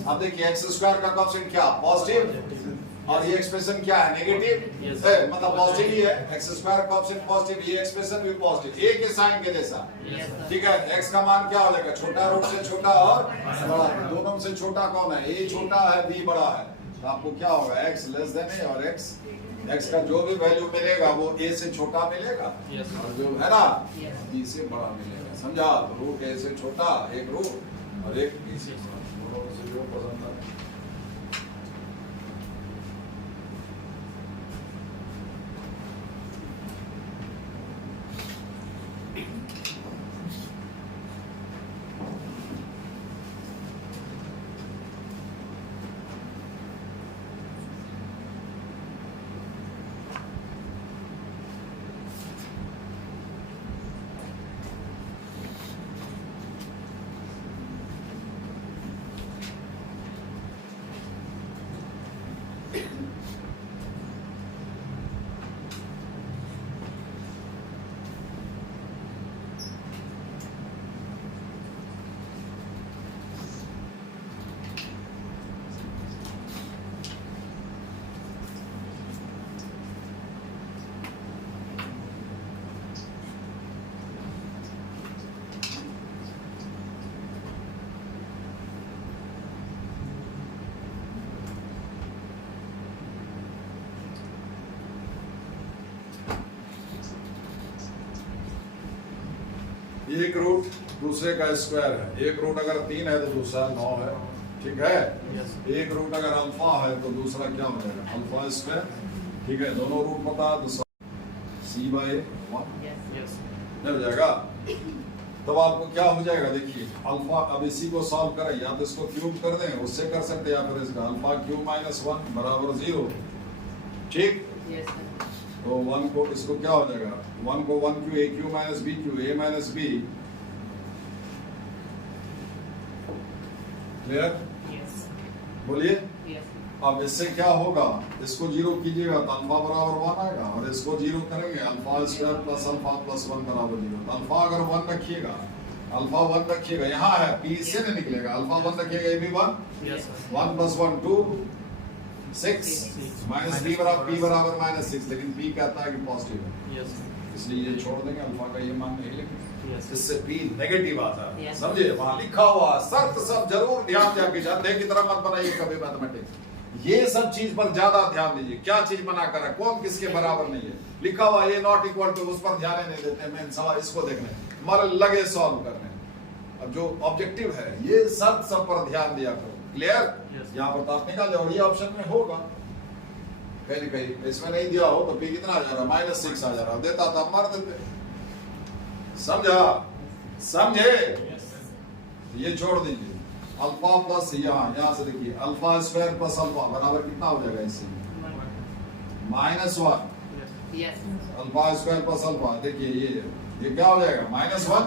अब देखिए एक्स स्क्वायर का कोएफिशिएंट क्या, पॉजिटिव, और ये एक्सप्रेशन क्या है, नेगेटिव, मतलब पॉजिटिव ही है। एक्स स्क्वायर कोएफिशिएंट पॉजिटिव, ये एक्सप्रेशन भी पॉजिटिव, ए के साइन के जैसा, ठीक है? एक्स का मान क्या हो जाएगा, छोटा रूट से छोटा और बड़ा, दोनों से छोटा कौन है, ए छोटा है बी बड़ा है, तो आपको क्या होगा, एक्स लेस देन ए, और एक्स का जो भी वैल्यू मिलेगा वो ए से छोटा मिलेगा, और जो है ना बी से बड़ा मिलेगा। समझा? तो रूट ए से छोटा एक रूट और एक बी से बड़ा, दोनों से जो पसंद है। एक रूट दूसरे का स्क्वायर है, एक रूट अगर 3 है तो दूसरा 9 है, ठीक है? एक रूट अगर अल्फा है तो दूसरा क्या हो जाएगा, अल्फा स्क्वायर, ठीक है? दोनों रूट पता है तो सी बाय 1 हो जाएगा। तब आपको क्या हो जाएगा, देखिए अल्फा, अब इसी को सॉल्व करें, या तो इसको क्यूब कर दें, उससे कर सकते हैं, या फिर इसका अल्फा क्यूब माइनस 1 बराबर 0, ठीक? तो 1 को इसको क्या हो जाएगा, 1 को 1 क्यू, ए क्यू माइनस बी क्यू, ए माइनस बी, क्लियर? बोलिए। अब इससे क्या होगा, इसको 0 कीजिएगा तो अल्फा बराबर 1 आएगा, और इसको 0 करेंगे alpha square plus alpha plus 1 बराबर 0। अल्फा अगर 1 रखिएगा, अल्फा 1 रखिएगा, यहाँ है पी से नहीं निकलेगा, अल्फा 1 रखिएगा, ए भी 1 प्लस 1 2 6 माइनस बी बराबर पी बराबर माइनस 6, लेकिन पी कहता है कि पॉजिटिव है, इसलिए ये छोड़ देंगे, अल्फा का ये मान नहीं लिखेंगे, इससे पी नेगेटिव आता है, समझे? वहां लिखा हुआ शर्त सब जरूर ध्यान दिया कीजिए, अंधे की तरह मत बनाइए कभी मैथमेटिक्स, ये सब चीज पर ज्यादा ध्यान दीजिए, क्या चीज बना कर है, कौन किसके बराबर नहीं है, लिखा हुआ ये नॉट इक्वल टू, उस पर ध्यान नहीं देते, मेन सवाल इसको देखने मर लगे सॉल्व करने। अब जो ऑब्जेक्टिव है ये शर्त सब पर ध्यान दिया करो, क्लियर? यहाँ पर तो आप निकाल जाओ, ये ऑप्शन में होगा, कहीं कहीं इसमें नहीं दिया हो तो पी कितना आ जा रहा है, -6 आ जा रहा, देता था मार देते, समझा? समझे? ये छोड़ दीजिए, अल्फा प्लस यहाँ से देखिए अल्फा स्क्वायर प्लस अल्फा बराबर कितना हो जाएगा, इससे -1, अल्फा स्क्वायर प्लस अल्फा, देखिए ये क्या हो जाएगा, -1,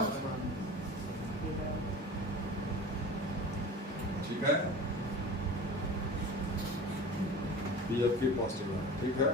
ठीक है? पी पॉजिटिव है, ठीक है?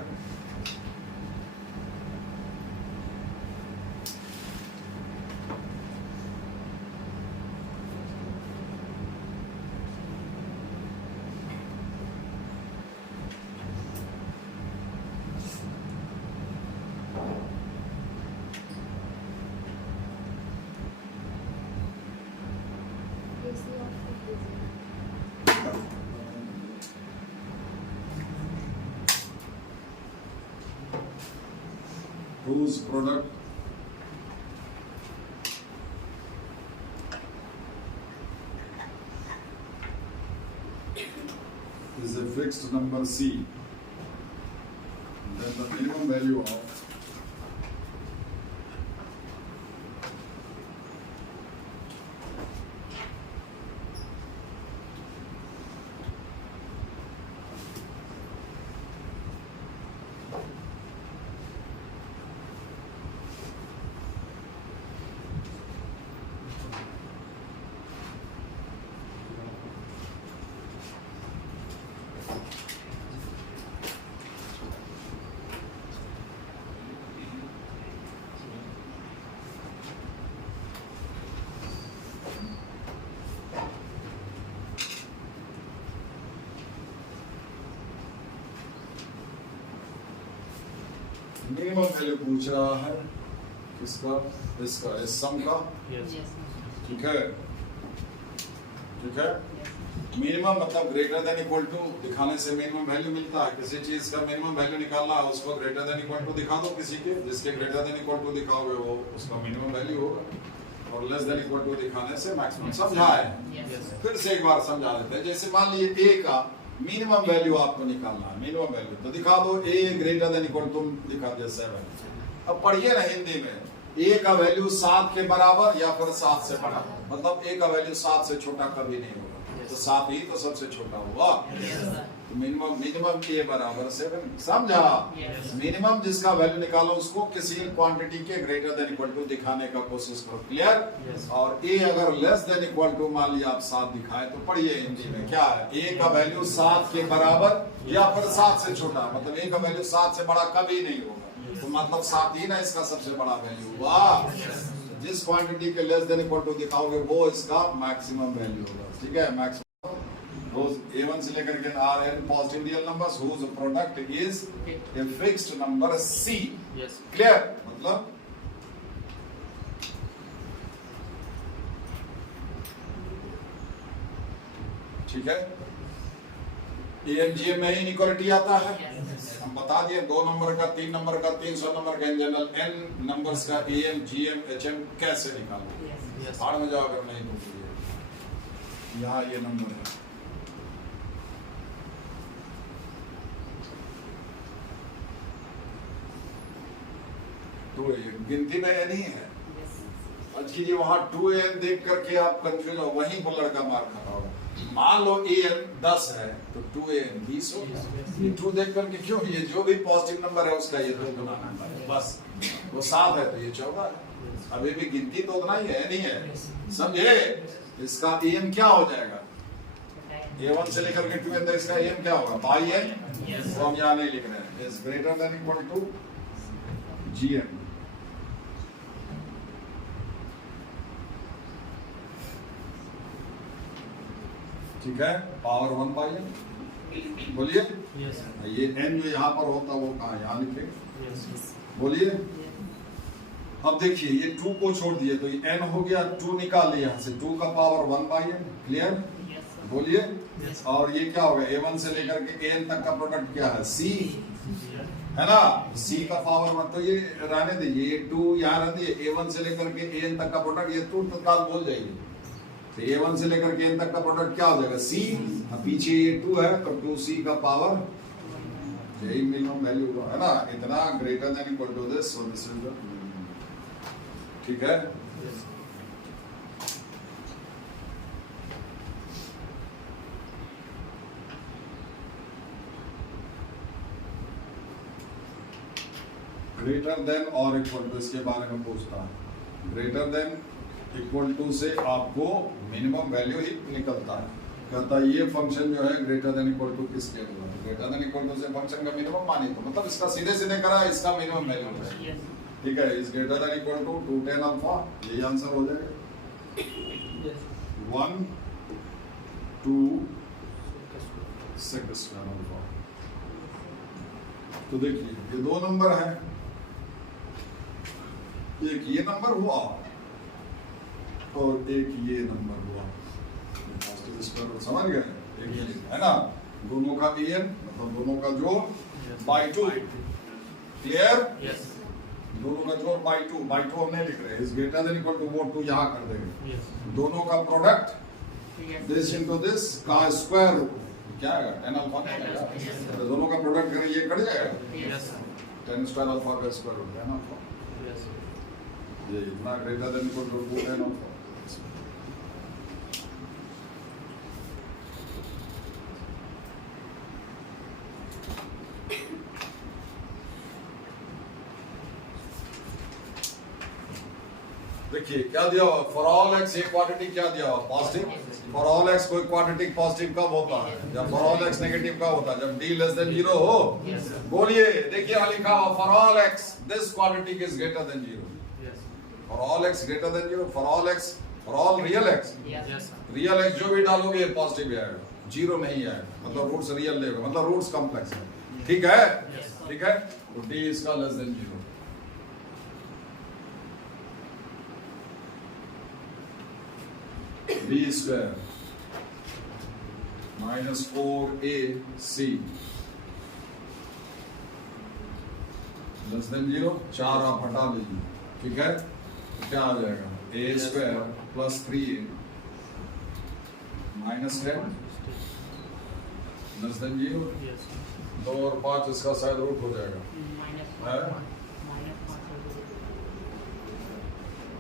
whose product is a fixed number C, then the minimum value of minimum value पूछ रहा है किसका, इसका, इस सम का। Yes. ठीक है, ठीक है। मिनिमम मतलब ग्रेटर देन इक्वल टू दिखाने से मिनिमम वैल्यू मिलता है। किसी चीज का मिनिमम वैल्यू निकालना है, उसको ग्रेटर देन इक्वल टू दिखा दो किसी के, जिसके ग्रेटर देन इक्वल टू दिखाओगे वो उसका मिनिमम वैल्यू होगा, और लेस देन इक्वल टू दिखाने से मैक्सिमम। समझा है? Yes. फिर से एक बार समझा देते हैं। जैसे मान लीजिए ए का मिनिमम वैल्यू आपको निकालना है, मिनिमम वैल्यू तो दिखा दो ए ग्रेटर देन इक्वल टू दिखा दे 7। अब पढ़िए ना हिंदी में, ए का वैल्यू 7 के बराबर या फिर 7 से बड़ा, मतलब ए का वैल्यू 7 से छोटा कभी नहीं होगा, तो 7 ही तो सबसे छोटा हुआ। तो मिनिमम ए बराबर 7। समझा? मिनिमम जिसका वैल्यू निकालो उसको किसी क्वांटिटी के ग्रेटर देन इक्वल टू दिखाने का कोशिश करो। क्लियर? और ए अगर लेस देन इक्वल टू मान लिया आप 7 दिखाए तो पढ़िए हिंदी में क्या है, ए का वैल्यू 7 के बराबर या फिर 7 से छोटा, मतलब ए का वैल्यू 7 से बड़ा कभी नहीं होगा, तो मतलब 7 ही ना इसका सबसे बड़ा वैल्यू हुआ। जिस क्वांटिटी के लेस देन इक्वल टू दिखाओगे वो इसका मैक्सिमम वैल्यू होगा। ठीक है? मैक्सिमम A1 से लेकर के Rn positive real numbers whose product is a fixed number C। Yes. Clear? मतलब ठीक है, AMGM में ही इनइक्वालिटी आता है। हम बता दिए 2 नंबर का, 3 नंबर का, 300 नंबर का, इन जनरल n नंबर्स का AMGM HM कैसे निकालना। Yes. बाहर में जाओ अगर नहीं तो यहाँ ये नंबर है, तो ये गिनती में ये नहीं है। अच्छी जी वहां 2n देख करके आप कंफ्यूज हो, वहीं वो लड़का मार खा रहा होगा। मान लो an 10 है तो 2an 20 हो गया। ये 2 देख करके क्यों, ये जो भी पॉजिटिव नंबर है उसका ये 2 गुना नंबर है, बस वो 7 है तो ये 14 है। अभी भी गिनती तो उतना ही है, नहीं है? समझे? इसका am क्या हो जाएगा, a1 से लेकर के 2n तक इसका am क्या होगा, बाई n। तो हम यहाँ नहीं लिख रहे हैं, is greater than equal to gm। ठीक है, पावर 1 बाई n। बोलिए। Yes. ये n जो यहाँ पर होता वो कहाँ, यहाँ लिखे। Yes. बोलिए। अब देखिए ये 2 को छोड़ दिए तो ये n हो गया, 2 निकाल लिया यहाँ से, 2 का पावर 1 बाई n। क्लियर? बोलिए। Yes. और ये क्या होगा, a1 से लेकर के an तक का प्रोडक्ट क्या है, c है ना। c का पावर 1 तो ये रहने दीजिए, ये 2 यहाँ रहने दीजिए, a1 से लेकर के an तक का प्रोडक्ट, ये 2 तत्काल बोल जाइए। तो a1 से लेकर के n तक का प्रोडक्ट क्या हो जाएगा, c। अब पीछे ये 2 है तो 2c का पावर, यही मिनिमम वैल्यू हुआ है ना, इतना greater than equal to this, so this is the. ठीक है? ग्रेटर देन और इक्वल टू, इसके बारे में पूछता है। ग्रेटर देन इक्वल टू से आपको मिनिमम वैल्यू ही निकलता है। कहता है ये फंक्शन जो है ग्रेटर देन इक्वल टू किसके होगा, ग्रेटर देन इक्वल टू से फंक्शन का मिनिमम मानिए, तो मतलब इसका सीधे सीधे करा इसका मिनिमम वैल्यू है। ठीक है, is greater than equal to 210 alpha, यही आंसर हो जाएगा। 1 2 sec स्क्वायर अल्फा। तो देखिए ये 2 नंबर है, एक ये नंबर हुआ और एक ये नंबर हुआ, पॉजिटिव स्क्वायर समझ गए, एक ये है ना, दोनों का an मतलब दोनों का जोड़ बाई 2। क्लियर? Yes. दोनों का जोड़ बाई टू हम नहीं लिख रहे, is greater than equal to वो टू यहाँ कर देंगे। Yes. दोनों का product Yes. This into this का स्क्वायर रूट क्या आएगा, 10 अल्फा का आएगा। Yes. तो दोनों का प्रोडक्ट करें ये कट जाएगा, Yes, sir. 10 स्क्वायर अल्फा का स्क्वायर रूट 10 अल्फा, Yes. ये इतना greater than equal to 10 alpha. देखिए क्या दिया हुआ, फॉर ऑल एक्स एक क्वांटिटी क्या दिया हुआ, पॉजिटिव। फॉर ऑल एक्स कोई क्वांटिटी पॉजिटिव कब होता है, जब फॉर ऑल एक्स नेगेटिव कब होता है, जब डी लेस देन 0 हो। Yes, sir. बोलिए, देखिए यहाँ लिखा हुआ for all x this quantity is greater then 0। Yes. For all x greater than 0, for all x, for all real x, Yes, sir. Real x जो भी डालोगे पॉजिटिव आएगा, 0 नहीं आएगा, मतलब रूट्स रियल लेगा, मतलब रूट्स कॉम्प्लेक्स है। ठीक है, Yes. ठीक है, तो डी इसका less than 0। b square minus 4ac less than 0, 4 आप हटा लीजिए, ठीक है, तो क्या आ जाएगा, a square plus 3a minus 10 less than 0, Yes. 2 और 5 इसका शायद रूट हो जाएगा, है?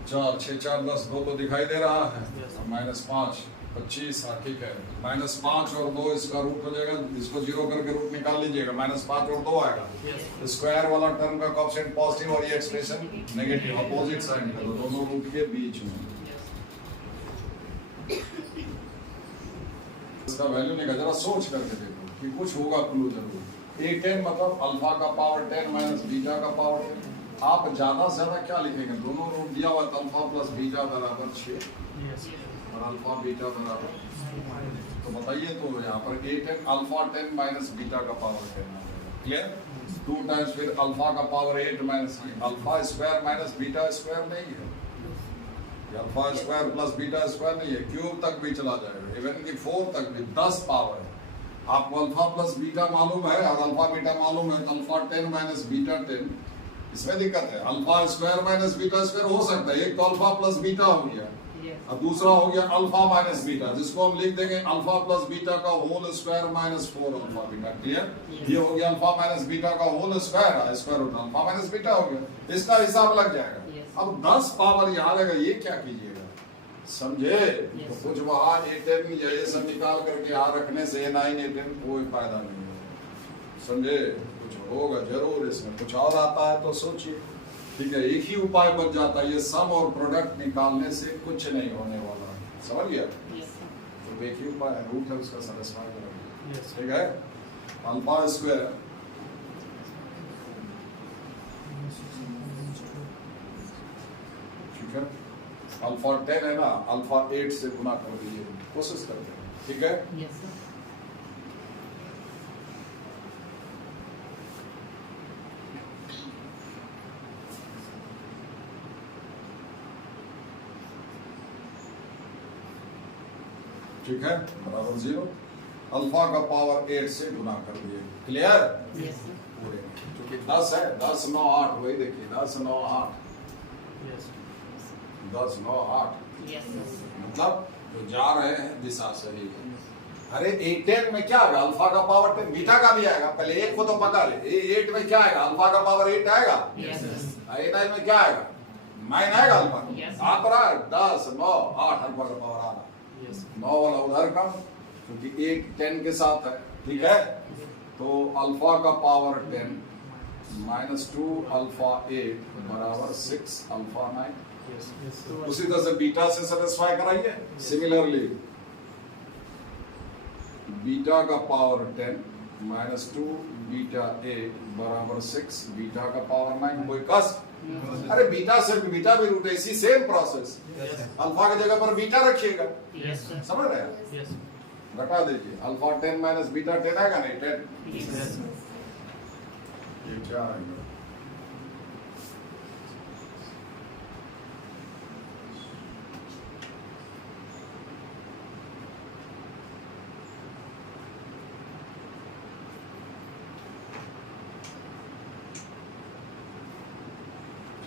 4 6 4 10 2 तो दिखाई दे रहा है, Yes. माइनस 5 25, हाँ ठीक है, माइनस 5 और 2 इसका रूट हो जाएगा, इसको 0 करके रूट निकाल लीजिएगा, माइनस 5 और 2 आएगा। Yes. स्क्वायर वाला टर्म का कोएफिशिएंट पॉजिटिव और ये एक्सप्रेशन नेगेटिव, अपोजिट साइन का, तो दोनों रूट के बीच में इसका वैल्यू निकाल, जरा सोच करके देखो कि कुछ होगा क्लू जरूर। a10 मतलब अल्फा का पावर 10 माइनस बीटा का पावर 10। आप ज्यादा से ज्यादा क्या लिखेंगे, दोनों रूट दिया हुआ है, अल्फा प्लस बीटा बराबर 6 Yes. और अल्फा बीटा बराबर, तो बताइए, तो यहाँ पर a10 अल्फा 10 माइनस बीटा का पावर 10 आ जाएगा, क्लियर। 2 टाइम्स फिर अल्फा का power 8 minus alpha square minus beta square नहीं है, ये alpha square plus beta square नहीं है, क्यूब तक भी चला जाएगा, इवन की 4 तक भी 10 पावर है। आपको अल्फा प्लस बीटा मालूम है और अल्फा बीटा मालूम है, तो अल्फा 10 माइनस बीटा 10, इसमें दिक्कत है। Alpha square minus beta square हो सकता है, एक तो अल्फा प्लस बीटा हो गया और दूसरा हो गया अल्फा माइनस बीटा, जिसको हम लिख देंगे अल्फा प्लस बीटा का whole square minus 4 alpha beta, clear. ये हो गया अल्फा माइनस बीटा का whole square, square root alpha minus beta हो गया, इसका हिसाब लग जाएगा। अब 10 पावर यहाँ रहेगा, ये क्या कीजिएगा, समझे। तो कुछ वहाँ a10 या ये सब निकाल करके यहाँ रखने से a9 a10 कोई फायदा नहीं है, समझे। कुछ होगा जरूर इसमें, कुछ और आता है तो सोचिए, ठीक है। एक ही उपाय बच जाता है, ये सम और प्रोडक्ट निकालने से कुछ नहीं होने वाला है, समझ गया। तो एक ही उपाय है, रूट है उसका सेटिस्फाई करेगा, Yes. ठीक है। अल्फा स्क्वायर ठीक है, अल्फा 10 है ना, अल्फा 8 से गुना कर दीजिए, कोशिश करते हैं, ठीक है। Yes, sir. ठीक है, बराबर 0, अल्फा का पावर 8 से गुना कर दिए, क्लियर। Yes, sir. पूरे क्योंकि 10 है, 10 9 8, वही देखिए 10 9 8, Yes. 10 9 8, Yes, sir. मतलब जो जा रहे हैं दिशा सही है। अरे a10 में क्या आएगा, अल्फा का पावर 10, बीटा का भी आएगा, पहले एक को तो पता ले। a8 में क्या आएगा, अल्फा का पावर 8 आएगा। Yes, sir. a9 में क्या आएगा, 9 आएगा अल्फा। Yes. आप रहा है 10 9 8, अल्फा का पावर आना, Yes. 9 वाला उधर कम, क्योंकि एक 10 के साथ है, ठीक है। तो अल्फा का पावर 10 माइनस 2 अल्फा 8 बराबर 6 अल्फा 9। Yes. Yes. उसी तरह से बीटा से सेटिस्फाई कराइए। सिमिलरली बीटा का पावर 10 माइनस 2 बीटा 8 बराबर 6 बीटा का पावर 9, कोई कष्ट। अरे बीटा से बीटा भी रूट है, इसी सेम प्रोसेस। Yes. अल्फा की जगह पर बीटा रखिएगा, Yes, sir. समझ रहे हैं। Yes. घटा दीजिए, अल्फा 10 माइनस बीटा 10 आएगा नहीं 10, Yes, Yes. sir. ये क्या आएगा,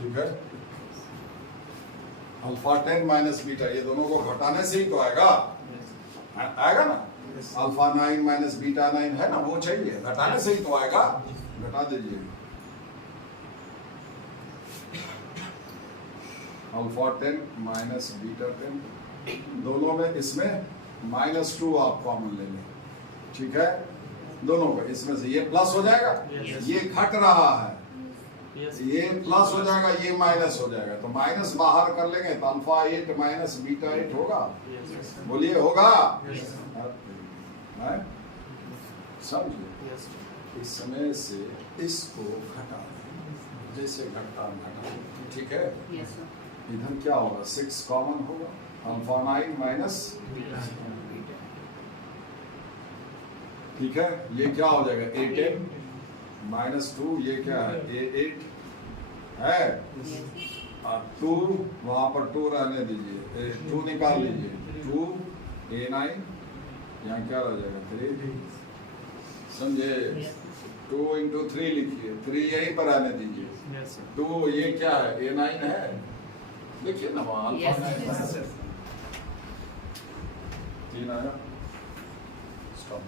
ठीक है। अल्फा 10 माइनस बीटा, ये दोनों को घटाने से ही तो आएगा, आएगा ना। अल्फा 9 माइनस बीटा 9 है ना, वो चाहिए, घटाने से ही तो आएगा, घटा दीजिए। अल्फा 10 माइनस बीटा 10, दोनों में इसमें -2 आप कॉमन ले लें, ठीक है। दोनों को इसमें से ये प्लस हो जाएगा, Yes. ये घट रहा है, Yes. ये प्लस हो जाएगा, ये माइनस हो जाएगा, तो माइनस बाहर कर लेंगे तो अल्फा 8 माइनस बीटा 8 होगा। Yes. बोलिए होगा, Yes. है? समझिए। Yes. इस समय से इसको घटा दें, जैसे घटता घटा, ठीक है। Yes, sir. इधर क्या होगा, 6 कॉमन होगा, अल्फा 9 माइनस, ठीक है। ये क्या हो जाएगा, A10 -2, ये क्या है, A8 है, और 2 वहां पर 2 रहने दीजिए, 2 निकाल लीजिए, 2 A9, यहाँ क्या रह जाएगा, 3, समझे। 2 into 3 लिखिए, 3 यहीं पर आने दीजिए, Yes, sir. 2 ये क्या है, A9 है, देखिए ना वहाँ अल्फा Yes, 9 yes, है, sir. 3 आया, स्टॉप।